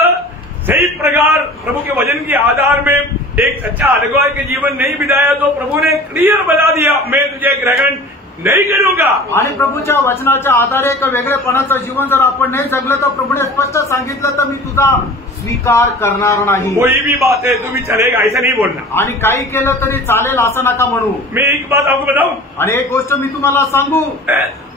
सही प्रकार प्रभु के वचन के आधार में एक सच्चा अगुवाई के जीवन नहीं बिताया तो प्रभु ने क्लियर बता दिया, मैं तुझे ग्रहण नहीं करूंगा. आणि प्रभूच्या वचनाच्या आधारे एक वेगळेपणाचं जीवन जर आपण नाही जगलं तर प्रभूने स्पष्ट सांगितलं तर मी तुझा स्वीकार करणार नाही. कोई भी बात है तो भी चलेगा ऐसा नहीं बोलना. आणि काही केलं तरी चालेल असं नका म्हणू. मैं एक बात आपको बताऊं, आणि एक गोष्ट मी तुम्हाला सांगू,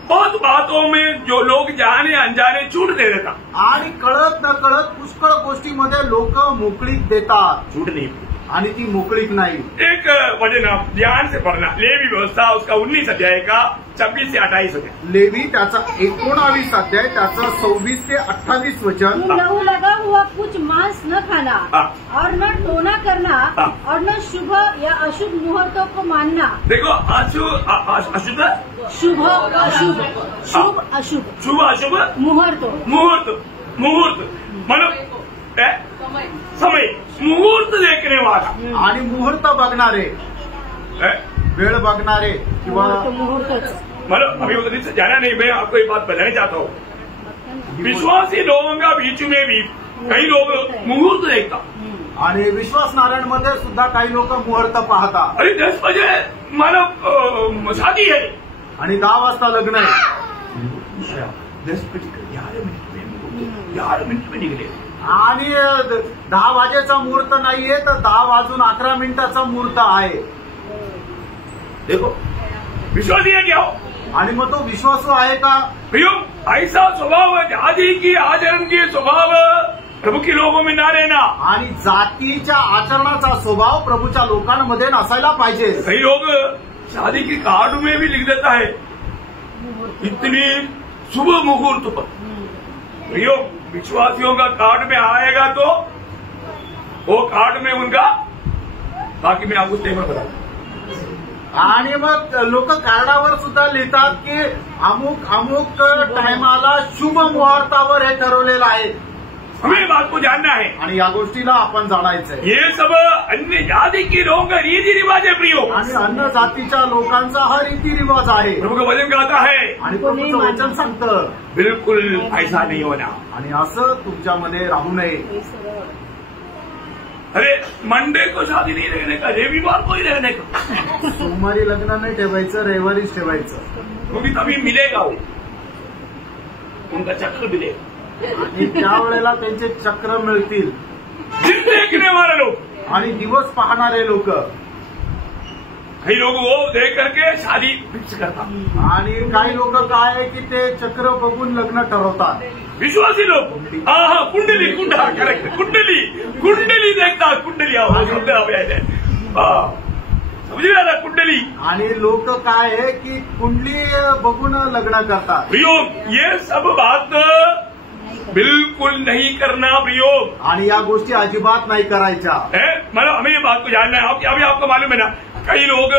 बहुत बातों में जो लोग जाने अनजाने छूट दे देता. आणि कळत न कळत पुष्कळ गोष्टीमध्ये लोक मोकळीक देतात. छूट नहीं, आणि ती मोकळीक नाही. एक वचन आप ध्यान से पढ़ना, लेवी व्यवस्था उसका 19 अध्याय का 26 से 28 वचन. लेवी त्याचा 19 अध्याय त्याचं 26 ते 28 वचन. तुम लहू लगा हुआ कुछ मांस न खाना. हाँ. और न टोना करना. हाँ. और न शुभ या अशुभ मुहूर्तों को मानना. देखो, अशुद्ध, शुभ अशुभ, शुभ अशुभ शुभ अशुभ मुहूर्त. मुहूर्त मतलब समय, मुहूर्त देखने वाला आणि मुहूर्त बघणारे, वेळ बघणारे किंवा मुहूर्तच. मतलब अभी उधर से जाना नहीं, मैं आपको एक बात बताना चाहता हूँ. विश्वासी लोगों का बीच में भी कई लोग मुहूर्त देखता. आणि विश्वासणाऱ्यांमध्ये सुद्धा काही लोक मुहूर्त पाहतात. अरे 10 बजे मतलब शादी है आणि 10 वाजता लग्न आहे. 10 बजे 11 मिनट में निघले. आणि 10 वाजेचा मुहूर्त नाहीये तर 10 वाजून 11 मिनिटाचा मुहूर्त आहे. देखो, विश्वासी है क्या हो? आणि मग तो विश्वासू आहे का? प्रियो, ऐसा स्वभाव, आदि की आचरण की स्वभाव प्रभु के लोगों में ना रहना। आणि जातीच्या आचरणाचा स्वभाव प्रभूच्या लोकांमध्ये नसायला पाहिजे। कई लोग शादी की कार्ड में भी लिख देता है इतनी शुभ मुहूर्त पर। प्रियो, विश्वासियों का कार्ड में आएगा तो वो कार्ड में उनका, बाकी मैं आपको स्टेटमेंट बता दूं। आणि मग लोक कार्डावर सुद्धा लिहितात की अमुक अमुक टायमाला शुभ मुहूर्तावर हे ठरवलेलं आहे। हमें बात को जानना है आणि या गोष्टीला आपण जाणायचंय। ये सब अन्य जाति के लोगों का रीति रिवाज है प्रियो, आणि अन्य जातीच्या लोकांचा हा रीती रिवाज आहे। प्रभु का वचन कहता है आणि प्रभूचं वचन सांगतं बिल्कुल ऐसा नहीं होना। आणि असं तुमच्यामध्ये राहू नये। अरे मंडे को शादी नहीं रहने का, रविवार को ही रहने का। सोमवारी लग्न नाही ठेवायचं, रविवारीच ठेवायचं, क्योंकि तभी मिलेगा वो, उनका चक्र मिलेगा। आणि त्यावेळेला त्यांचे चक्र मिळतील। दिन देखने वाले लोग आणि दिवस पाहणारे लोक, कई लोग वो देख करके शादी फिक्स करता, आणि काही लोक काय आहे की ते चक्र बघून लग्न ठरवतात। विश्वासी लोग हाँ कुंडली कुंडा करेक्ट, कुंडली देखता, कुंडली समझ ना कुंडली। आणि लोक काय आहे की कुंडली बघून लग्न करतात। प्रियो, ये सब बात बिल्कुल नहीं करना प्रियो, आणि या गोष्टी अजिबात नाही करायच्या। मतलब हमें ये बात को जानना है। अभी आपको मालूम है ना, कई लोग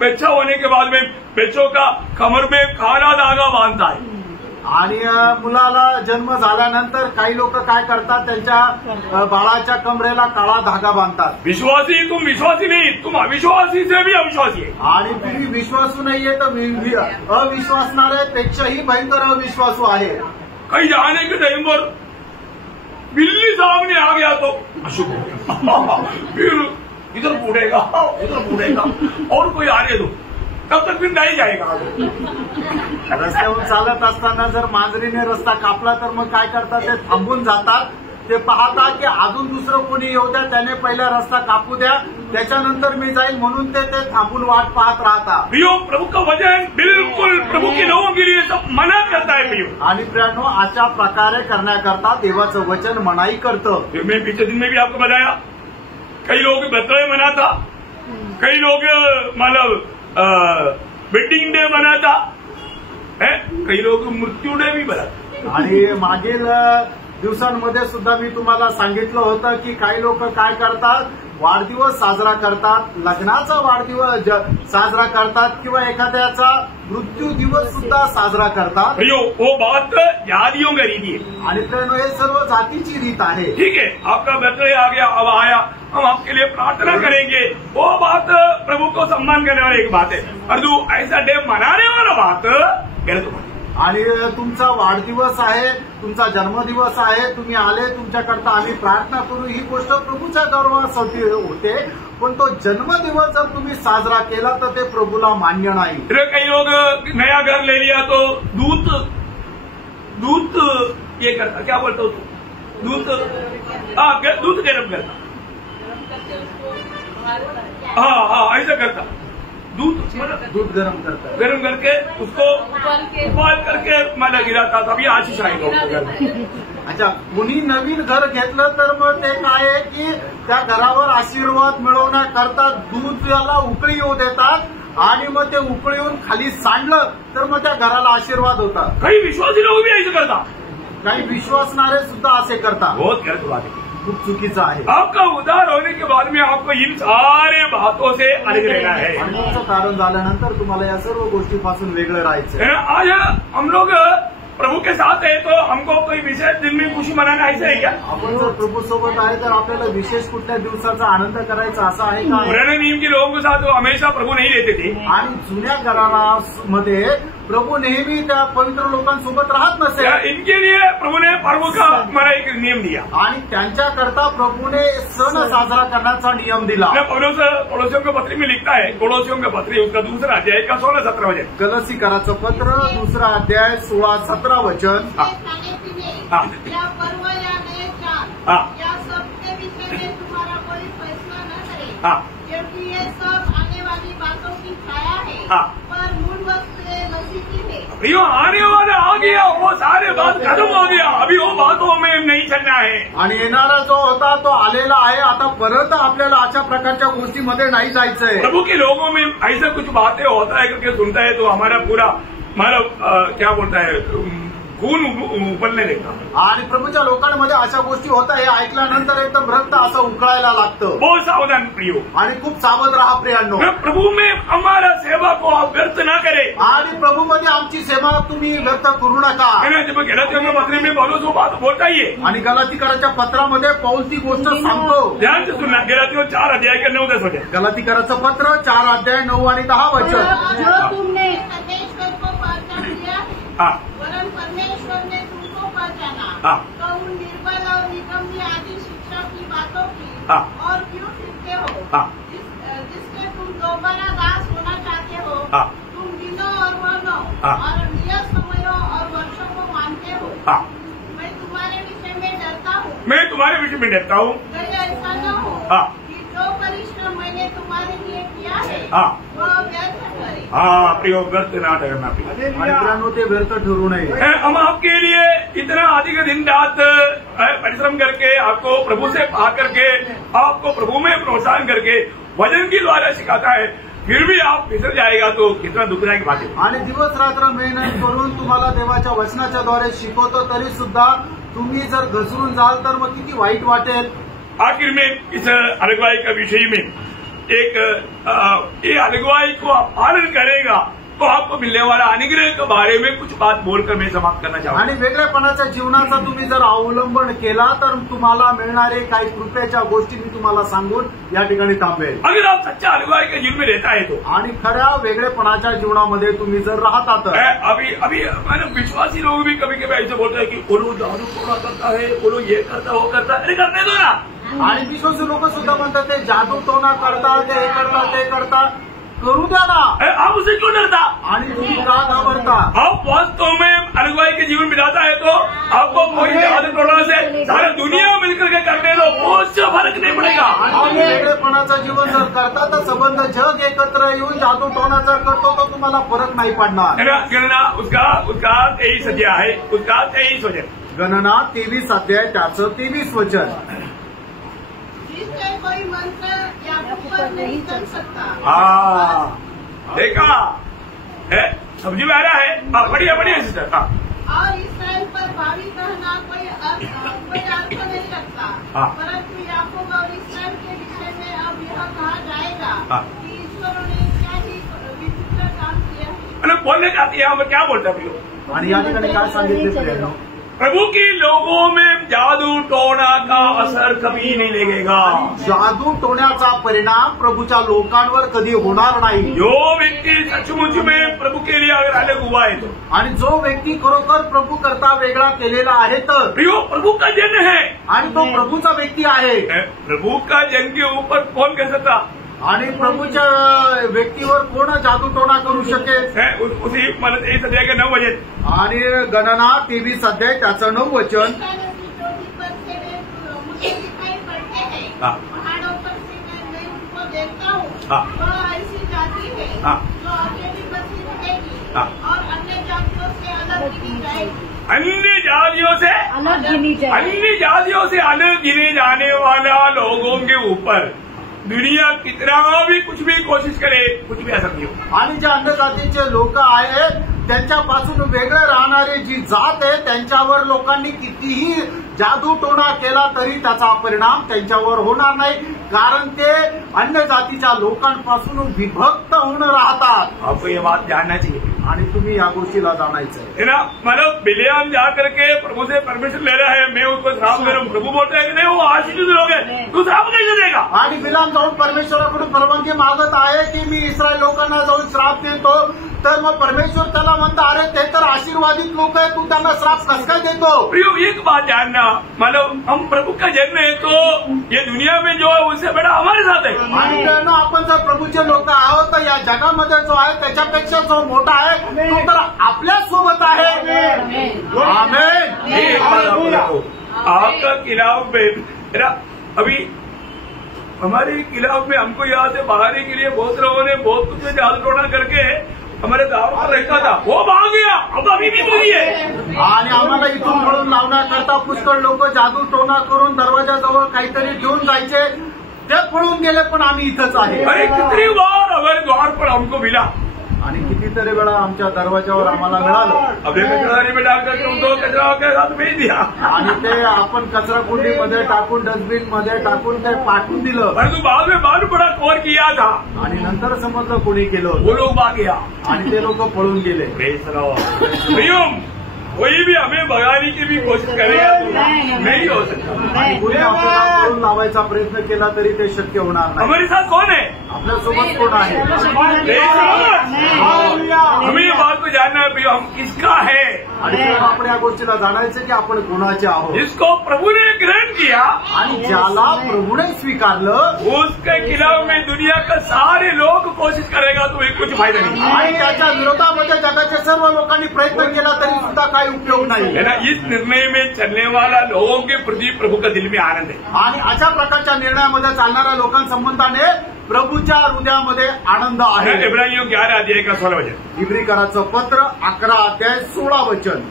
बच्चा होने के बाद में बच्चों का कमर में काला धागा बांधता है। आणि मुलाला जन्म झाल्यानंतर काही लोक काय करतात, त्यांच्या बाळाच्या कमरेला काळा धागा बांधतात। विश्वासी, तुम विश्वासी नहीं, तुम अविश्वासी से भी अविश्वासी है। आणि तुम्ही विश्वासू नाहीये तर अविश्वासणाऱ्यापेक्षाही भयंकर अविश्वासू आहे। कहीं जाने के टाइम पर बिल्ली सामने आ गया तो अशुभ हो गया, फिर इधर मुड़ेगा और कोई आने दो, तब तक फिर नहीं जाएगा। रस्त्यावर चालत असताना जर मांजरीने रस्ता कापला तर मग काय करतात, ते थांबून जातात। ते पाहतात की अजून दुसरं कोणी येऊ द्या, त्याने पहिला रस्ता कापू द्या, त्याच्यानंतर मी जाईल, म्हणून ते थांबून वाट पाहत राहतात। प्रियो, प्रभु का वचन बिल्कुल प्रभु के लोगों के लिए सब मना करता है प्रियो। आणि प्रियानो, अशा प्रकारे करण्याकरता देवाचं वचन मनाई करतं। मैं पिछले दिन में भी आपको बताया, कई लोग बर्थडे मनाता, कई लोग मतलब वेडिंग डे मनाता है, कई लोग मृत्यू डे भी मनाता। आणि मागील दिवसांमध्ये सुद्धा मी तुम्हाला सांगितलं होतं की काही लोक काय करतात, वाढदिवस साजरा करतात, लग्नाचा वाढदिवस साजरा करतात, किंवा एखाद्याचा मृत्यू दिवस सुद्धा साजरा करतात। वो बात जातियों का रीति है, आणि प्रियानो, हे सर्व जातीची रीत आहे। ठीक है, आपका बर्थडे आ गया, अब आया, हम आपके लिए प्रार्थना करेंगे, वो बात प्रभु को सम्मान करने वाली एक बात है। परंतु ऐसा डे मनाने वाला बात गलत बात। आणि तुमचा वाढदिवस आहे, तुमचा जन्मदिवस आहे, तुम्ही आले, तुमच्याकरता आम्ही प्रार्थना करू, ही गोष्ट प्रभूच्या गौरवासाठी होते। पण तो जन्मदिवस जर तुम्ही साजरा केला तर ते प्रभूला मान्य नाही। कई लोग नया घर ले लिया तो दूध ये करता, क्या बोलते हो, दूध गर्म करता, हाँ ऐसा करता, दूध गरम करतात, गरम करके उसको उबाल करके मला गिराता, तभी आशीष आएगा। अच्छा, कुणी नवीन घर घेतलं तर मग ते काय आहे की त्या घरावर आशीर्वाद मिळवण्याकरता दूधाला उकळी येऊ देतात आणि मग ते उकळी येऊन खाली सांडलं तर मग त्या घराला आशीर्वाद होता। काही विश्वासी लोक भी ऐसे करता, काही विश्वासणारे सुद्धा असे करतात। बहुत गलत बात है, खूप चुकीचं आहे। आपका उद्धार होने के बाद में आपको इन सारे बातों से अलग रहना है। आणि तुमचं कारण झाल्यानंतर तुम्हाला या सर्व गोष्टीपासून वेगळं राहायचं। आज हम लोग प्रभु के साथ है तो हमको कोई विशेष दिन में खुशी मनाना ऐसा है क्या? आपण जर प्रभू सोबत आहे तर आपल्याला विशेष कुठल्या दिवसाचा आनंद करायचा असा आहे का? पुराने नियम के लोगों के साथ हमेशा प्रभु नहीं रहते थे। आणि जुन्या घराण्यामध्ये प्रभु नेहमी त्या पवित्र लोकांसोबत राहत नसे। इनके लिए प्रभु ने पर्व का हमारा एक नियम दिया आणि त्यांच्याकरता प्रभूने सण साजरा करण्याचा नियम दिला। कोलोसियों के पत्र में लिखता है, कोलोसियों के पत्र उसका दूसरा अध्याय का 16-17 वचन, कलसीकराचं पत्र 2 अध्याय 16-17 वचन। या पर्व या नए चार या सब के विषय में तुम्हारा कोई फैसला न करे, क्योंकि ये सब आने वाली बातों की छाया है, पर मूल वस्तु मसीह की है। प्रियो आने वाला आ गया, वो सारे बात खत्म हो गया, अभी वो बातों में नहीं चलना है. आणि येणारा जो होता तो आलेला आहे. आता परत आपल्याला अशा प्रकारच्या गोष्टीमध्ये नाही जायचंय. प्रभु के लोगों में ऐसा कुछ बातें होता है क्योंकि सुनता है तो हमारा पूरा क्या बोलता है खून उबलने देता. आणि प्रभूच्या लोकांमध्ये अशा गोष्टी होतात. हे ऐकल्यानंतर एकदम रक्त असं उकळायला लागतं. बहुत सावधान प्रियो, आणि खूप सावध राहा प्रियांनो. प्रभु में हमारा सेवा को आप व्यर्थ ना करे. आणि प्रभूमध्ये आमची सेवा तुम्ही व्यर्थ करू नका. गलातियों पत्र में पौलुस वो बात बोलता ही है. आणि गलातीकराच्या पत्रामध्ये पौल ती गोष्ट सांगतो. ध्यान से सुनना. गलातियों 4 अध्याय के 9-10 वचन. गलातीकराचं पत्र 4 अध्याय 9 आणि 10 वचन. जो तुमने परमेश्वर को पहचान लिया है, वरन परमेश्वर ने तुमको पहचाना, तो उन निर्बल और निगम्य आदि शिक्षा की बातों की और क्यों सीखते हो, जिसके तुम दोबारा दास होना चाहते हो. तुम दिनों और महीनों और नियत समयों और वर्षों को मानते हो. मैं तुम्हारे विषय में डरता हूँ. कहीं ऐसा न हो कि जो परिश्रम मैंने तुम्हारे लिए किया है वह व्यर्थ करे. प्रियो व्यर्थ ना ठहरना. मित्रांनो, ते व्यर्थ ठरू नये. हम आपके लिए इतना अधिक दिन रात परिश्रम करके, आपको प्रभु से पा करके, आपको प्रभु में प्रोत्साहन करके वचन की द्वारा सिखाता है, फिर भी आप फिसल जाएगा तो कितना दुखदायक बात है. आणि दिवस रात्र मेहनत करून तुम्हाला देवाच्या वचनाच्या द्वारे शिकवतो, तरी सुद्धा तुम्ही जर घसरून जाल तर मग किती वाईट वाटेल. आखिर में इस अलगवाई का विषय में ये अलगवाई को आप पालन करेगा तो आपको मिलने वाला अनुग्रह के बारे में कुछ बात बोलकर मैं समाप्त करना चाहूंगा. आणि वेगळेपणाच्या जीवनाचा तुम्ही जर अवलंबन केला तर तुम्हाला मिळणारे काही कृपेच्या गोष्टी मी तुम्हाला सांगून या ठिकाणी थांबेल. अगर आप सच्चा अलगवाई के जीवन में रहता है तो, आणि खऱ्या वेगळेपणाच्या जीवनामध्ये तुम्ही जर राहता तर. अभी मैंने विश्वासी लोग भी कभी कभी ऐसे बोलते हैं कि वो लोग दारू टोना करता है, वो लोग ये करता वो करता. अरे करने दो ना. आणि विश्वासी लोक सुद्धा म्हणतात ते जादू टोना करतात, ते करतात, ते करतात. करू द्या ना. आप उसे क्यों डरता. आणि तुम्ही का घाबरता. आप वास्तव में अलगवाई के जीवन बिताता है तो आपको कोई जादू टोना से सारा दुनिया मिलकर के करने दो, कुछ फर्क नहीं पड़ेगा. आणि वेगळेपणाचं जीवन जर करता तर संबंध जग एकत्र येऊन जादू टोना जर करतो तर तुम्हाला फरक नाही पडणार. गणना उसका 23 अध्याय है, उसका 23 वचन. गणना 23 अध्याय त्याचं 23 वचन. जिससे कोई मंत्र या ऊपर नहीं चल सकता. देखा समझ में आ रहा है. बढ़िया सिस्टर. और इसराइल पर भावी कहना कोई अर्थ नहीं रखता. परंतु याकूब और इसराइल के विषय में अब यह कहा जाएगा कि ईश्वर ने क्या ही विचित्र काम किया है. बोलने जाती है. हम क्या बोलते हैं. आणि या ठिकाणी काय सांगितले. प्रभु के लोगों में जादू टोना का असर कभी नहीं लगेगा. जादू टोण्याचा परिणाम प्रभूच्या लोकांवर कधी होणार नाही. जो व्यक्ती सचमुच में प्रभु के लिए अगर अलग हुआ है तो, आणि जो व्यक्ती खरोखर प्रभू करता वेगळा केलेला आहे तर, प्रियो प्रभु का जन है आणि तो प्रभूचा व्यक्ती आहे. प्रभु का जन के ऊपर कौन कह सकता. आणि प्रभूच्या व्यक्तीवर कोण जादू टोना करू शकेल. उसी मला 23 अध्याय के 9 वचन. आणि गणना 23 अध्याय त्याचं 9 वचन. पहाड़ों पर से मैं उनको देखता हूँ. वह ऐसी जाति है जो अकेली बसी रहेगी और अन्य जातियों से अलग गिनी जाएगी. अन्य जातियों से अलग गिने जाने वाला लोगों के ऊपर दुनिया कितना भी कुछ भी कोशिश करे, कुछ भी असर नहीं हो. आणि जे अन्य जातीचे लोक आहेत त्यांच्यापासून वेगळे राहणारी जी जात आहे त्यांच्यावर लोकांनी कितीही जादू टोना केला तरी त्याचा परिणाम त्यांच्यावर होणार नाही. कारण ते अन्य जातीच्या लोकांपासून विभक्त होऊन राहतात. आपको ये बात जानना चाहिए. आणि तुम्ही या गोष्टीला जाणायचं है ना. मतलब बिलियाम जा करके प्रभु से परमिशन ले रहा है, मैं उसको श्राप करूं. प्रभु बोलते हैं कि नहीं, वो आशीषित लोग हैं, तू श्राप कैसे देगा. आणि बिलाम जाऊन परमेश्वराकडून परवानगी मागत आहे की मी इस्रायल लोकांना जाऊन श्राप देतो. तर मग परमेश्वर त्याला म्हणता, अरे ते तर आशीर्वादित लोक आहे, तू त्यांना श्राप कसं काय देतो. प्रियो एक बात जानना, मतलब हम प्रभु का जन्म है तो ये दुनिया में जो है उससे बड़ा हमारे साथ है. आणि आपण जर प्रभूचे लोक आहोत तर या जगामध्ये जो आहे त्याच्यापेक्षा जो मोठा आहे तो तर आपल्या सोबत आहे. आमेन. आपका खिलाफ में अभी हमारे खिलाफ में हमको यहाँ से भागने के लिए बहुत लोगों ने बहुत कुछ जादू टोना करके हमारे गांव पर रखा था, वो भाग गया. अब अभी भी दूरी है। आणि आम्हाला इथून पळून लावण्याकरता पुष्कळ लोक जादू टोना करून दरवाजाजवळ काहीतरी घेऊन जायचे, ते पळून गेले, पण आम्ही इथंच आहे. अरे कितनी बार हमारे द्वार पर हमको मिला, आणि कितीतरी वेळा आमच्या दरवाजावर आम्हाला मिळालं. अभी कचरादारी में डाल करके उनको कचरा के साथ भेज दिया, आणि ते आपण कचरा कुंडीमध्ये टाकून डस्टबिन मध्ये टाकून ते पाठवून दिलं. परंतु बाद में मालूम पड़ा कौन किया था, आणि नंतर समजलं कोणी केलं, वो लोग भाग गया आणि ते लोक पळून गेले. प्रियम, कोई भी हमें भगाने की भी कोशिश करेगा तो नहीं हो सकता. आणि कुणी आपल्याला पळून लावायचा प्रयत्न केला तरी ते शक्य होणार नाही. हमारे साथ कौन है? आपल्या सोबत कोण आहे? हमें ये बात को जानना है प्रियो, हम किसका है. आणि आपण या गोष्टीला जाणायचं की आपण कोणाचे आहोत. जिसको प्रभु ने ग्रहण किया, आणि ज्याला प्रभूने स्वीकारलं, उसके खिलाफ में दुनिया का सारे लोग कोशिश करेगा तो एक कुछ फायदा नहीं. आणि त्याच्या विरोधामध्ये जगाच्या सर्व लोकांनी प्रयत्न केला तरी सुद्धा काही उपयोग नाही. है ना. इस निर्णय में चलने वाला लोगों के प्रति प्रभु का दिल में आनंद है. आणि अशा प्रकारच्या निर्णयामध्ये चालणाऱ्या लोकांसंबंधाने प्रभूच्या हृदयामध्ये आनंद आहे. इब्रानियों 11 अध्याय का 16 वचन. इब्रिकराचं पत्र 11 अध्याय 16 वचन.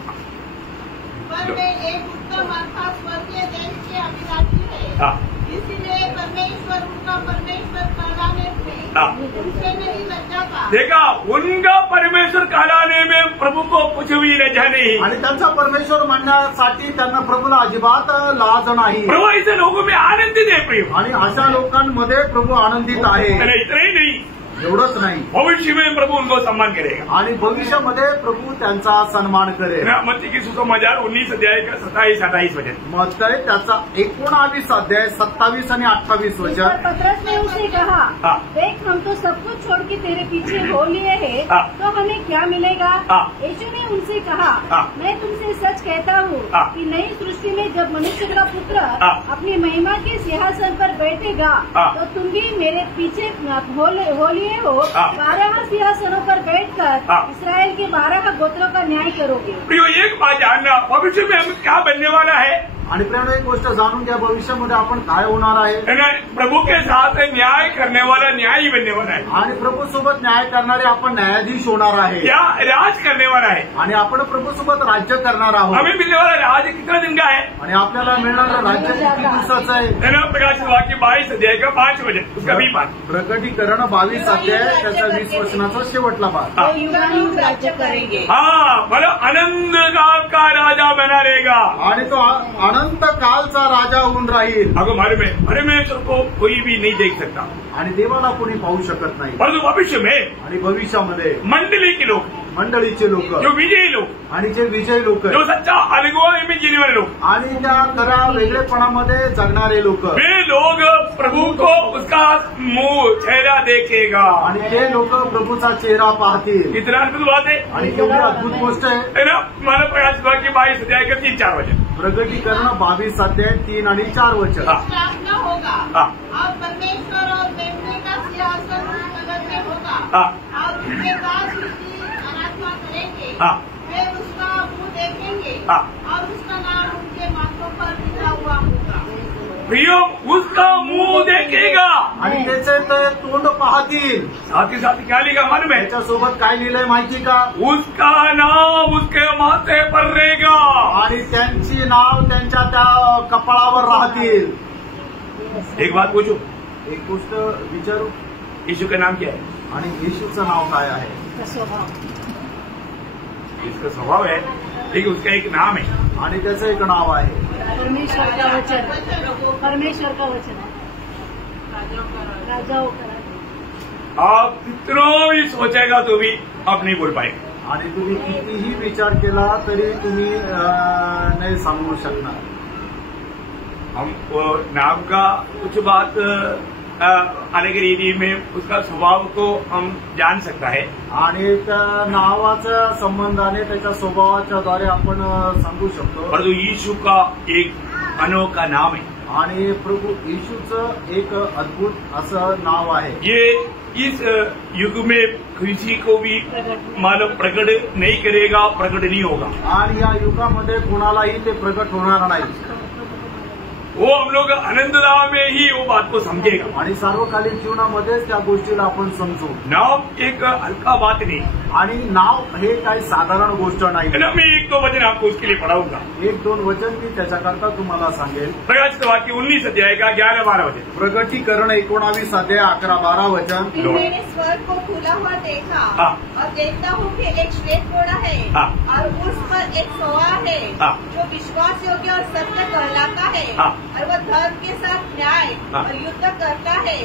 पर वे एक उत्तम अर्थात स्वर्गीय देश के अभिलाषी है, इसीलिए परमेश्वर उनका परमेश्वर कहलाने में उनसे नहीं लज्जाता. देखा, उनका परमेश्वर कहलाने में प्रभु को कुछ भी लज्जा नहीं. आणि त्यांचा परमेश्वर म्हणण्यासाठी त्यांना प्रभूला अजिबात लाज नाही. प्रभु ऐसे लोगों में आनंदित है प्रिय. आणि अशा लोकांमध्ये प्रभू आनंदित आहे. इतना ही नहीं, एवढंच नाही, भविष्य में प्रभु उनको सम्मान करेगा. आणि भविष्यामध्ये प्रभू त्यांचा सन्मान करेल. मत्ती की सुसमाचार 19 अध्याय का 27-28 वचन. मत्ती त्याचा 19 अध्याय 27 आणि 28 वचन. पतरस ने उसे कहा, देख हम तो सब कुछ छोड़ के तेरे पीछे हो लिए हैं, तो हमें क्या मिलेगा. यीशु ने उनसे कहा, मैं तुमसे सच कहता हूँ कि नई सृष्टि में जब मनुष्य का पुत्र अपनी महिमा के सिंहासन पर बैठेगा, तो तुम भी मेरे पीछे हो लिए हो 12 सिंहासनों पर बैठकर इस्राएल के 12 गोत्रों का न्याय करोगे. प्रियो, एक बात जानना, भविष्य में हम क्या बनने वाला है. आणि प्रेरणा एक गोष्ट जाणून घ्या, भविष्यामध्ये आपण काय होणार आहे. प्रभु के साथ न्याय करने वाला न्यायी बनने वाला है. आणि प्रभू सोबत न्याय करणारे आपण न्यायाधीश होणार आहे. या राज करने वाला है. आणि आपण प्रभू सोबत राज्य करणार आहोत. हमें मिलने वाला राज कितना दिन का है. आणि आपल्याला मिळणारं राज्य किती दिवसाचं आहे. प्रकाशित वाक्य 22 अध्याय का 5 वचन, उसका भी बात. प्रकटीकरण 22 अध्याय त्याच्या 20 वचनाचा शेवटला भाग. युगानुयुग राज्य करेंगे. हाँ, बड़ा आनंद काल का राजा बना रहेगा. आणि तो अनंत कालचा राजा होऊन राहील. अगो परमेश्वर को कोई भी नहीं देख सकता. आणि देवाला कोणी पाहू शकत नाही. परंतु भविष्य में, आणि भविष्यामध्ये मंडली के लोग, मंडळीचे लोक, जो विजयी लोग, आणि जे विजयी लोक, जो सच्चा अलगुआ में जीने वाले लोग, आणि त्या खऱ्या वेगळेपणामध्ये जगणारे लोक, वे लोग प्रभु को उसका मुंह चेहरा देखेगा. आणि ते लोक प्रभूचा चेहरा पाहतील. इतना अद्भुत बात है. आणि केवढी अद्भुत गोष्ट आहे ना. मला प्रकाशित वाक्य 22 अध्याय का 3-4 वचन. प्रकटीकरण 22 अध्याय 3 आणि 4 वचन. स्थापना होगा और परमेश्वर और मेमने का सिंहासन उस नगर में होगा और उनके दास उसकी आराधना करेंगे. वे उसका मुंह देखेंगे और उसका नाम उनके माथों पर लिखा हुआ होगा. प्रियो, उसका मुंह देखेगा आणि त्याचे ते तोंड पाहतील. साथ ही साथ क्या लिखा मालूम है. त्याच्यासोबत काय लिहिलंय माहिती का. उसका नाम उसके माथे पर रहेगा. आणि त्यांची नाव त्यांच्या त्या कपाळावर राहतील. एक बात पूछू, एक गोष्ट विचारू, यीशु का नाम क्या है. आणि येशूचं नाव काय आहे. इसका स्वभाव है, लेकिन उसका एक नाम है. आणि त्याचं एक नाव आहे. परमेश्वर का वचन, परमेश्वर का वचन, राजाओं का राजा. आप कितना भी सोचेगा तो भी आप नहीं बोल पाएगा. आणि तुम्ही कितीही विचार केला तरी तुम्ही नाही सांगू शकणार. हम नाम का कुछ बात अलग रीति में उसका स्वभाव को हम जान सकता है. आणि त्या नावाच्या संबंधाने त्याच्या स्वभावाच्या द्वारे आपण सांगू शकतो. परंतु यीशु का एक अनोखा नाम है. आणि प्रभू येशूचं एक अद्भुत असं नाव आहे. ये इस युग में किसी को भी मालूम प्रकट नहीं करेगा, प्रकट नहीं होगा. आणि या युगामध्ये कुणालाही ते प्रकट होणार नाही. वो हम लोग आनंददाव में ही वो बात को समझेगा। आणि सार्वकालिक जीवनामध्येच त्या गोष्टीला आपण समजू। नाम एक हल्का बात नहीं, आणि नाव हे काही साधारण गोष्ट नाही। मैं एक दो वचन आपको उसके लिए पढ़ाऊंगा। एक दोन वचन मी त्याच्याकरता तुम्हाला सांगेल। प्रकाशित वाक्य 19 अध्याय का 11-12 वचन। प्रकटीकरण 19 अध्याय 11-12 वचन। फिर मैंने स्वर्ग को खुला हुआ देखा और देखता हूँ कि एक श्वेत घोड़ा है और उस पर एक सवार है जो विश्वास योग्य और सत्य कहलाता है और वह धर्म के साथ न्याय और युद्ध करता है।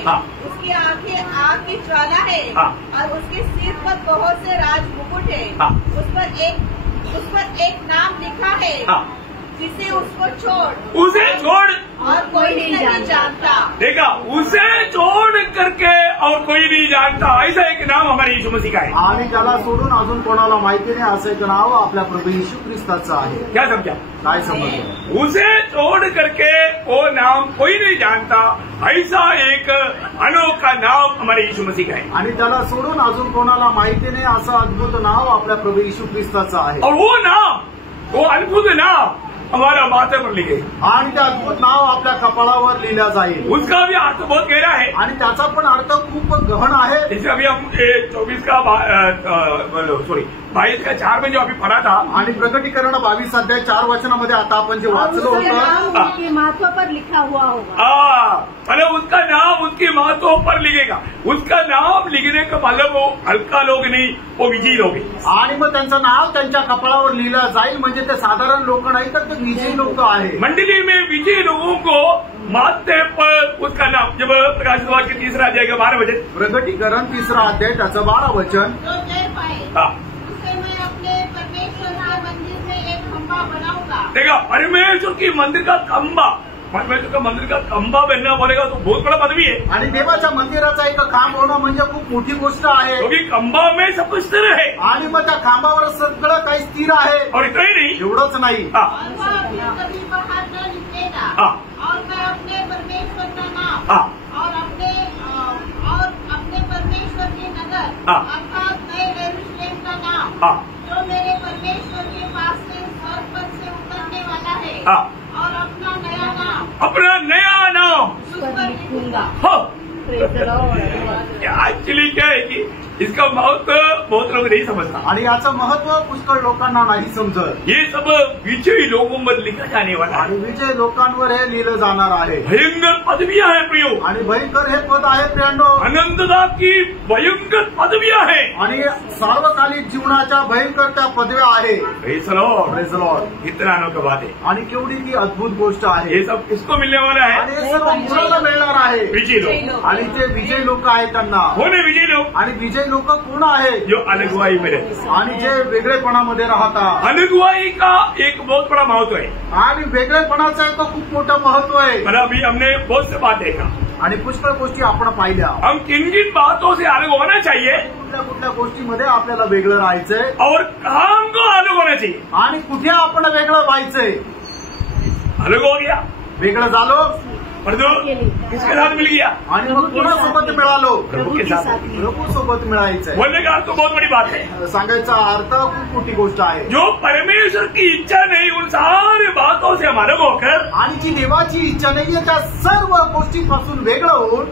उसकी आंखें आग की ज्वाला है और उसके सिर पर बहुत से राज मुकुट है। उस पर एक नाम लिखा है जिसे उसे छोड़ और कोई नहीं जानता। देखा, उसे छोड़ करके और कोई नहीं जानता, ऐसा एक नाम हमारे यीशु मसीह का है। आणि त्याला सोडून अजून कोणाला माहिती नाही असं एक नाव आपल्या प्रभू येशू ख्रिस्ताचं आहे। क्या समझा? काय समजलं? उसे छोड़ करके वो नाम कोई नहीं जानता, ऐसा एक अनोखा नाम हमारे यीशु मसीह का है। आणि त्याला सोडून अजून कोणाला माहिती नाही असं अद्भुत नाव आपल्या प्रभू येशू ख्रिस्ताचं आहे। और वो नाम, वो अद्भुत नाम हमारा माथे पर लिखे आणि ते अद्भुत नाव आपल्या कपाळावर लिहिलं जाईल। उसका भी अर्थ बहुत गहरा है आणि त्याचा पण अर्थ खूप गहन आहे। जैसे अभी हम 22 का 4 में जो अभी पढ़ा था, आणि प्रकटीकरण 22 अध्याय 4 वचनामध्ये आता आपण जे वाचलो होतं, उसके माथों पर लिखा हुआ होगा। मतलब उसका नाम उसके माथों पर लिखेगा। उसका नाम लिखने का मतलब वो हल्का लोग नहीं, वो विजयी लोग हैं। आणि मग त्यांचं नाव त्यांच्या कपाळावर लिहिलं जाईल, म्हणजे ते साधारण लोक नाही तर ते विजयी लोक आहे। मंडली में विजयी लोगों को माथे पर उसका नाम, जब प्रकाशित वाक्य 3 अध्याय का 12 वचन, प्रकटीकरण 3 अध्याय त्याचं 12 वचन। देखा, परमेश्वर की मंदिर का खंबा, परमेश्वर का मंदिर का खंबा बनना बोलेगा तो बहुत बड़ा पदवी है। आणि देवाच्या मंदिराचा एक खांब होणं म्हणजे खूप मोठी गोष्ट आहे। क्योंकि खंबा में सब कुछ स्थिर है आणि मग त्या खांबावर सगळं काही स्थिर आहे। और इतना ही नहीं, एवढंच नाही, और मैं अपने परमेश्वर का नाम और अपने परमेश्वर के नगर अर्थात नए यरूशलेम का नाम जो मेरे परमेश्वर के पास से स्वर्ग पर से उतरने वाला है और अपना नया नाम उस पर लिखूंगा। एक्चुअली क्या है कि इसका महत्व बहुत लोग नहीं समझता, आणि याचं महत्व पुष्कळ लोकांना नाही समजत। ये सब विजयी लोगों में लिखा जाने वाला है। आणि विजय लोकांवर हे लिहिलं जाणार आहे। भयंकर पदवियां है प्रियो, आणि भयंकर हे पद आहे प्रियांनो। आनंददा की भयंकर पदवियां है आणि सार्वकालिक जीवनाच्या भयंकर त्या पदव्या आहे। Praise the Lord, praise the Lord. कितना अनोखा बात है। आणि केवढी ती अद्भुत गोष्ट आहे। ये सब किसको मिलने वाला है? आणि हे सर्व कुणाला मिळणार आहे? विजयी लोग। आणि जे विजय लोक आहेत त्यांना। कौन है विजयी लोग? आणि विजय लोक कोण आहे? जो अलगवाई में रहते, आणि जे वेगळेपणामध्ये राहतात। अलगवाई का एक बहुत बड़ा महत्व है आणि वेगळेपणाचं एक खूप मोठं महत्व आहे। पर अभी हमने बहुत से बात देखा, आणि पुष्कळ गोष्टी आपण पाहिल्या। हम किन किन बातों से अलग होना चाहिए, कुठल्या कुठल्या गोष्टीमध्ये आपल्याला वेगळं राहायचंय और कहाँ हमको अलग होना चाहिए। आणि कुठे आपण वेगळं व्हायचंय। अलग हो गया, वेगळं झालो, किसके साथ मिल गया? आणि मग कोणासोबत मिळालो? प्रभू के साथ। प्रभू सोबत मिळायचंय। बोलने का अर्थ तो बहुत बड़ी बात है। सांगायचा अर्थ खूप मोठी गोष्ट आहे। जो परमेश्वर की इच्छा नहीं, उन सारी बातों से हम अलग होकर, आणि जी देवाची इच्छा नाहीये त्या सर्व गोष्टीपासून वेगळं होऊन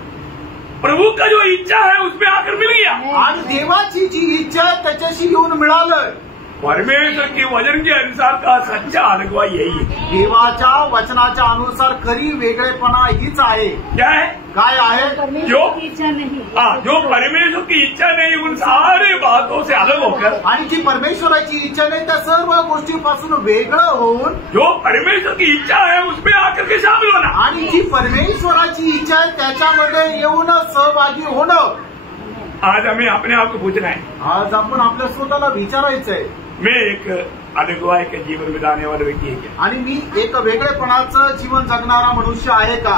प्रभू का जो इच्छा है उसमें आकर मिल गया। आणि देवाची जी इच्छा आहे त्याच्याशी येऊन मिळालं। परमेश्वर के वचन के अनुसार का सच्चा अलगवा यही है। देवाच्या वचनाच्या अनुसार खरी वेगळेपणा हीच आहे। क्या है? काय आहे? जो इच्छा नहीं, जो परमेश्वर की इच्छा नहीं, उन सारे बातों से अलग होकर, आणि जी परमेश्वराची इच्छा नाही त्या सर्व गोष्टीपासून वेगळं होऊन जो परमेश्वर की इच्छा है उसमें आकर के शामिल होना, आणि जी परमेश्वराची इच्छा आहे त्याच्यामध्ये येऊन सहभागी होणं। आज हमें अपने आप को पूछना है, आज आपण आपल्या स्वतःला विचारायचंय, मैं एक अलगवाई के जीवन बिताने वाला व्यक्ति है क्या? आणि मी एक वेगळेपणाचं जीवन जगणारा मनुष्य आहे का?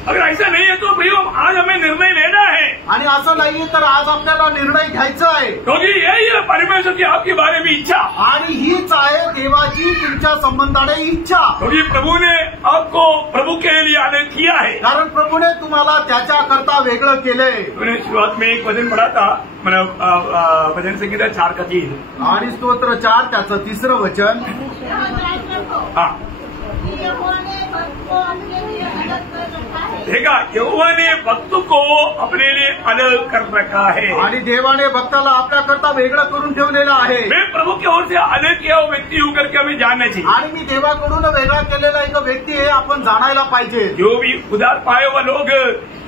अगर ऐसा नहीं है तो भैया आज हमें निर्णय लेना है। आणि असं नाहीये तर आज आपल्याला निर्णय घ्यायचा आहे, क्योंकि यही है परमेश्वर की आपके बारे में इच्छा, आणि हीच आहे देवाची तुमच्या संबंधाने इच्छा। क्योंकि प्रभु ने आपको प्रभु के लिए अलग किया है, कारण प्रभूने तुम्हाला त्याच्याकरता वेगळं केलंय। मैंने शुरुआत में एक वचन पढ़ा था, मतलब भजन संहिता 4 का 3, आणि स्तोत्र 4 त्याचं 3रं वचन। हाँ, भक्त को अपने लिए अलग कर रखा है। देखा, यहोवा ने भक्त को अपने लिए अलग कर रखा है आणि देवाने भक्ताला आपल्या करता वेगळं करून ठेवलेलं आहे. मैं प्रभु की ओर से अलग किया हुआ व्यक्ति हूँ करके हमें जानना चाहिए. आणि मी देवाकडून वेगळा केलेला एक व्यक्ती आहे आपण जाणायला पाहिजे. जो भी उधार पाए हुए लोग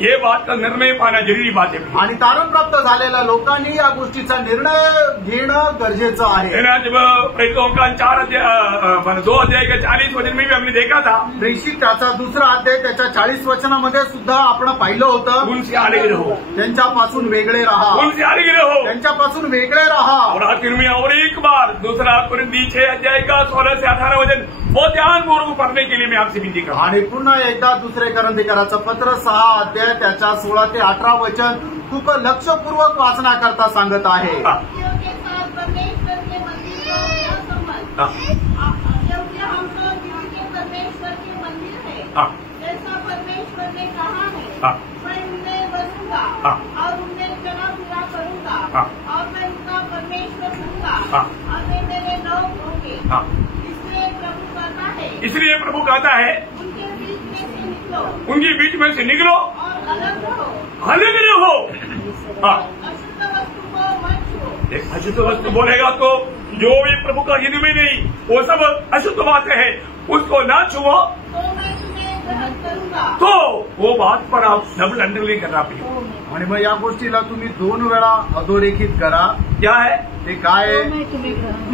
ये बात का निर्णय पाना जरूरी बात है. आणि तारण प्राप्त झालेल्या लोकांनी या गोष्टीचा निर्णय घेणं गरजेचं आहे. जब प्रेरितों का 2 अध्याय का 40 वचन में भी हमने देखा था, प्रेषित त्याचा 2 अध्याय त्याच्या 40 वचनामध्ये सुद्धा आपण पाहिलं होतं. उनसे अलग रहो, त्यांच्यापासून वेगळे राहा, उनसे अलग रहो, त्यांच्यापासून वेगळे राहा. और आखिर में और एक बार 2 कोरिन्थी 6 अध्याय का 16 से 18 वचन वो ध्यानपूर्वक पढ़ने के लिए मैं आपसे विनती करता हूं. आणि पुन्हा एकदा 2 कोरिन्थीकराचं पत्र 6 अध्याय त्याच्या 16 ते 18 वचन खूप लक्षपूर्वक वाचण्याकरता सांगत आहे. के साथ परमेश्वर के मंदिर को न समझ, क्योंकि हम तो जीवन के परमेश्वर के मंदिर है. जैसा परमेश्वर ने कहा है, मैं उन्हें बसूंगा और उन्हें चला पूरा करूंगा और मैं उनका परमेश्वर हूँगा और वे मेरे लोग होंगे. इसलिए प्रभु कहता है उनके बीच में से निकलो, उनके बीच में से निकलो और अलग रहो, अलग रहो. अशुद्ध वस्तु को मत छुओ. अशुद्ध वस्तु बोलेगा तो जो भी प्रभु का हित में नहीं, वो सब अशुद्ध बातें हैं, उसको ना छुओ तो मैं तुम्हें ग्रहण करूंगा. तो वो बात पर आप डबल अंडरलाइन करना पड़ेगा. आणि मग या गोष्टीला तुम्ही 2 वेळा अधोरेखित करा. क्या है ते काय आहे?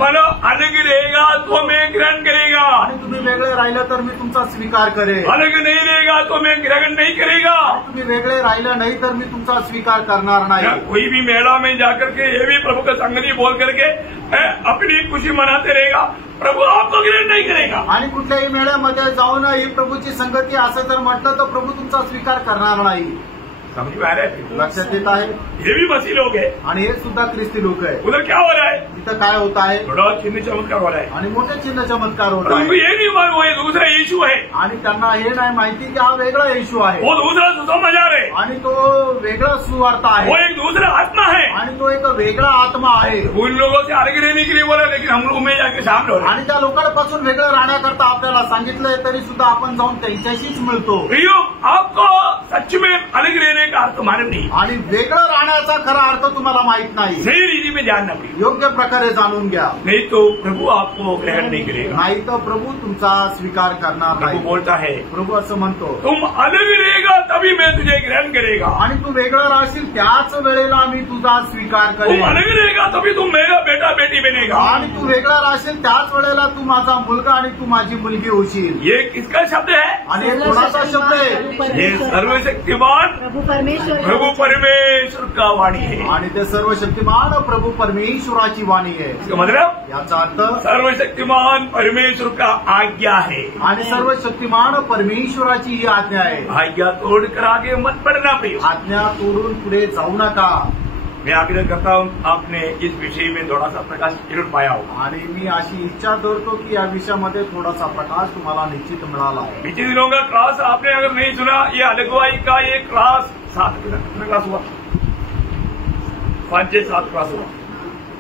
मानो अलग रहेगा तो मैं ग्रहण करेगा, आणि तुम्ही वेगळे राहिलं तर मी तुमचा स्वीकार करेन. अलग नहीं रहेगा तो मैं ग्रहण नहीं करेगा. तुम्ही वेगळे राहिलं नाही तर मी तुमचा स्वीकार करणार नाही. कोई भी मेला में जाकर के ये भी प्रभु का संगति बोल करके अपनी खुशी मनाते रहेगा, प्रभु आपको ग्रहण नहीं करेगा. आणि कुठल्याही मेळ्यामध्ये जाऊन ही प्रभूची संगती असं जर म्हटलं तर प्रभू तुमचा स्वीकार करणार नाही. समझ में आ रहा है? लक्षात येत आहे. ये भी मसीह लोग है. आणि हे सुद्धा ख्रिस्ती लोक आहे. उधर क्या हो रहा है? तिथं काय होत आहे? थोड़ा चिन्ह चमत्कार हो रहा है. आणि मोठे चिन्ह चमत्कार होत उनको आहे. ये नहीं मालूम वो ये दूसरा यीशु है, आणि त्यांना हे नाही माहिती की हा वेगळा येशू आहे वो दूसरा सुसमाचार है, आणि तो वेगळा सुवार्ता वो आहे एक दूसरा आत्मा है. आणि तो एक वेगळा आत्मा आहे. उन लोगों से अलग रहने के लिए बोला, लेकिन हम लोग में जाके शामिल हो रहे हैं. आणि त्या लोकांपासून वेगळं राहण्याकरता आपल्याला सांगितलंय तरी सुद्धा आपण जाऊन त्यांच्याशीच मिळतो. प्रियो, आपको सच में अलग रहने का अर्थ मालूम नहीं, आणि वेगळं राहण्याचा खरा अर्थ तुम्हाला माहित नाही. सही रीति में जानना पड़ेगा, योग्य प्रकारे जाणून घ्या. नहीं तो प्रभु आपको ग्रहण नहीं करेगा. नाही तर प्रभू तुमचा स्वीकार करणार प्रभु नाही. बोलता है प्रभू असं म्हणतो, तुम अलग रहेगा तभी मैं तुझे ग्रहण करेगा. आणि तू वेगळं राहशील त्याच वेळेला मी तुझा स्वीकार तुम करेन. अलग रहेगा तभी तुम मेरा बेटा बेटी बनेगा. आणि तू वेगळा राहशील त्याच वेळेला तू माझा मुलगा आणि तू माझी मुलगी होशील. ये किसका शब्द है? आणि हे कोणाचा शब्द आहे? ये सर्वशक्तिमान प्रभु परमेश्वर का वाणी है. आणि ते सर्वशक्तिमान प्रभू परमेश्वराची वाणी आहे. इसका मतलब याचा अर्थ सर्वशक्तिमान परमेश्वर का आज्ञा है. आणि सर्वशक्तिमान परमेश्वराची ही आज्ञा आहे. आज्ञा तोड़कर आगे मत बढ़ना प्रिय. आज्ञा तोडून पुढे जाऊ नका. मैं आग्रह करता हूँ आपने इस विषय में थोड़ा सा प्रकाश जरूर पाया होगा. आणि मी अशी इच्छा धरतो की या विषयामध्ये थोडासा प्रकाश तुम्हाला निश्चित मिळाला आहे. बीते दिनों का क्लास आपने अगर नहीं सुना, ये अलगवाई का ये क्लास 7 क्लास हुआ, 5 से 7 क्लास हुआ,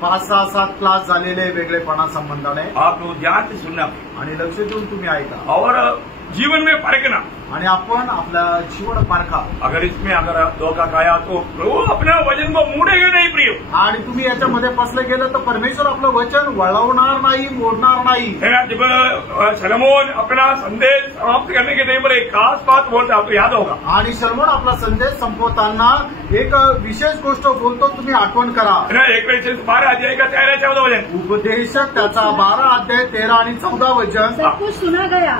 5-6-7 क्लास झालेले वेगळेपणा संबंधाने. आप लोग ध्यान से सुनना आणि लक्ष देऊन तुम्ही ऐका और जीवन में परखना. आणि आपण आपला जीवन पारखा. अगर इसमें अगर धोखा खाया तो प्रभु अपना वचन को मोड़ेगा नहीं प्रिय. आणि तुम्ही याच्यामध्ये फसले गेलं तर परमेश्वर आपलं वचन वळवणार नाही, मोडणार नाही. जब सलमोन अपना संदेश समाप्त करने के टाइम पर एक खास बात बोलता, आपको याद होगा. आणि शर्मन आपला संदेश संपवताना एक विशेष गोष्ट बोलतो, तुम्ही आठवण करा. 1 12 अध्याय का 13-14 वचन. उपदेशक त्याचा 12 अध्याय 13 आणि 14 वचन. सब कुछ सुना गया.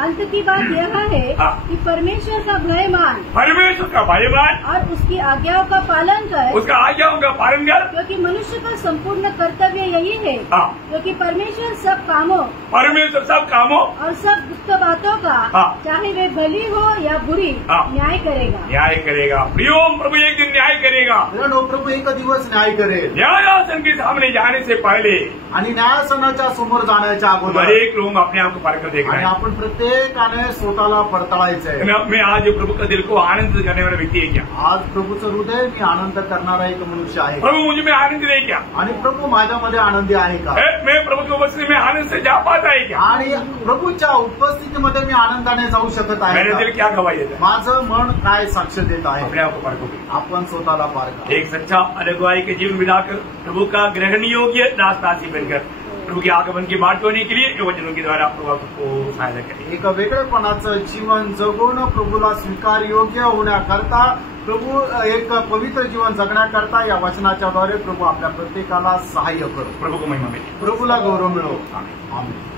अंत की बात यह है कि परमेश्वर का भय मान, परमेश्वर का भय मान और उसकी आज्ञाओं का पालन कर, उसका आज्ञाओं का पालन कर, क्योंकि मनुष्य का संपूर्ण कर्तव्य यही है. क्योंकि परमेश्वर सब कामों, परमेश्वर सब कामों और सब गुप्त बातों का, चाहे वे भली हो या बुरी, न्याय करेगा. न्याय करेगा. प्रियोम, प्रभु एक दिन न्याय करेगा. प्रभू एक दिवस न्याय करेल. न्यायासन के सामने जाने से पहले आणि न्यायासनाच्या समोर जाण्याच्या अगोदर एक लोग अपने आप को पार कर देखना आणि है. आपण प्रत्येकाने स्वतःला पडताळायचंय. मैं आज प्रभु का दिल को आनंद करने वाला व्यक्ति है क्या? आज प्रभूचं हृदय मी आनंद करणारा एक मनुष्य आहे. प्रभु मुझे में आनंद नहीं क्या? आणि प्रभू माझ्यामध्ये आनंदी आहे का? मैं प्रभु की उपस्थिति में आनंद से जा पाता है क्या? आणि प्रभूच्या उपस्थितीमध्ये मी आनंदाने जाऊ शकत आहे मेरे का? दिल क्या गवाही देता है? माझं मन काय साक्ष देत आहे? अपने आप को पार करो। आपण स्वतःला पार करा। एक सच्चा अगुवाई के जीवन बिताकर प्रभु का ग्रहण योग्य दासदासी बनकर प्रभु के आगमन की बाट होने के लिए ये वचनों के द्वारा प्रभु को सहायता करें। एक वेगळेपणाचं जीवन जगून प्रभूला स्वीकार योग्य होण्याकरता, प्रभू एक पवित्र जीवन जगण्याकरता या वचनाच्या द्वारे प्रभू आपल्या प्रत्येकाला सहाय्य करो। प्रभु को महिमा मिले। प्रभूला गौरव मिळो। आमेन।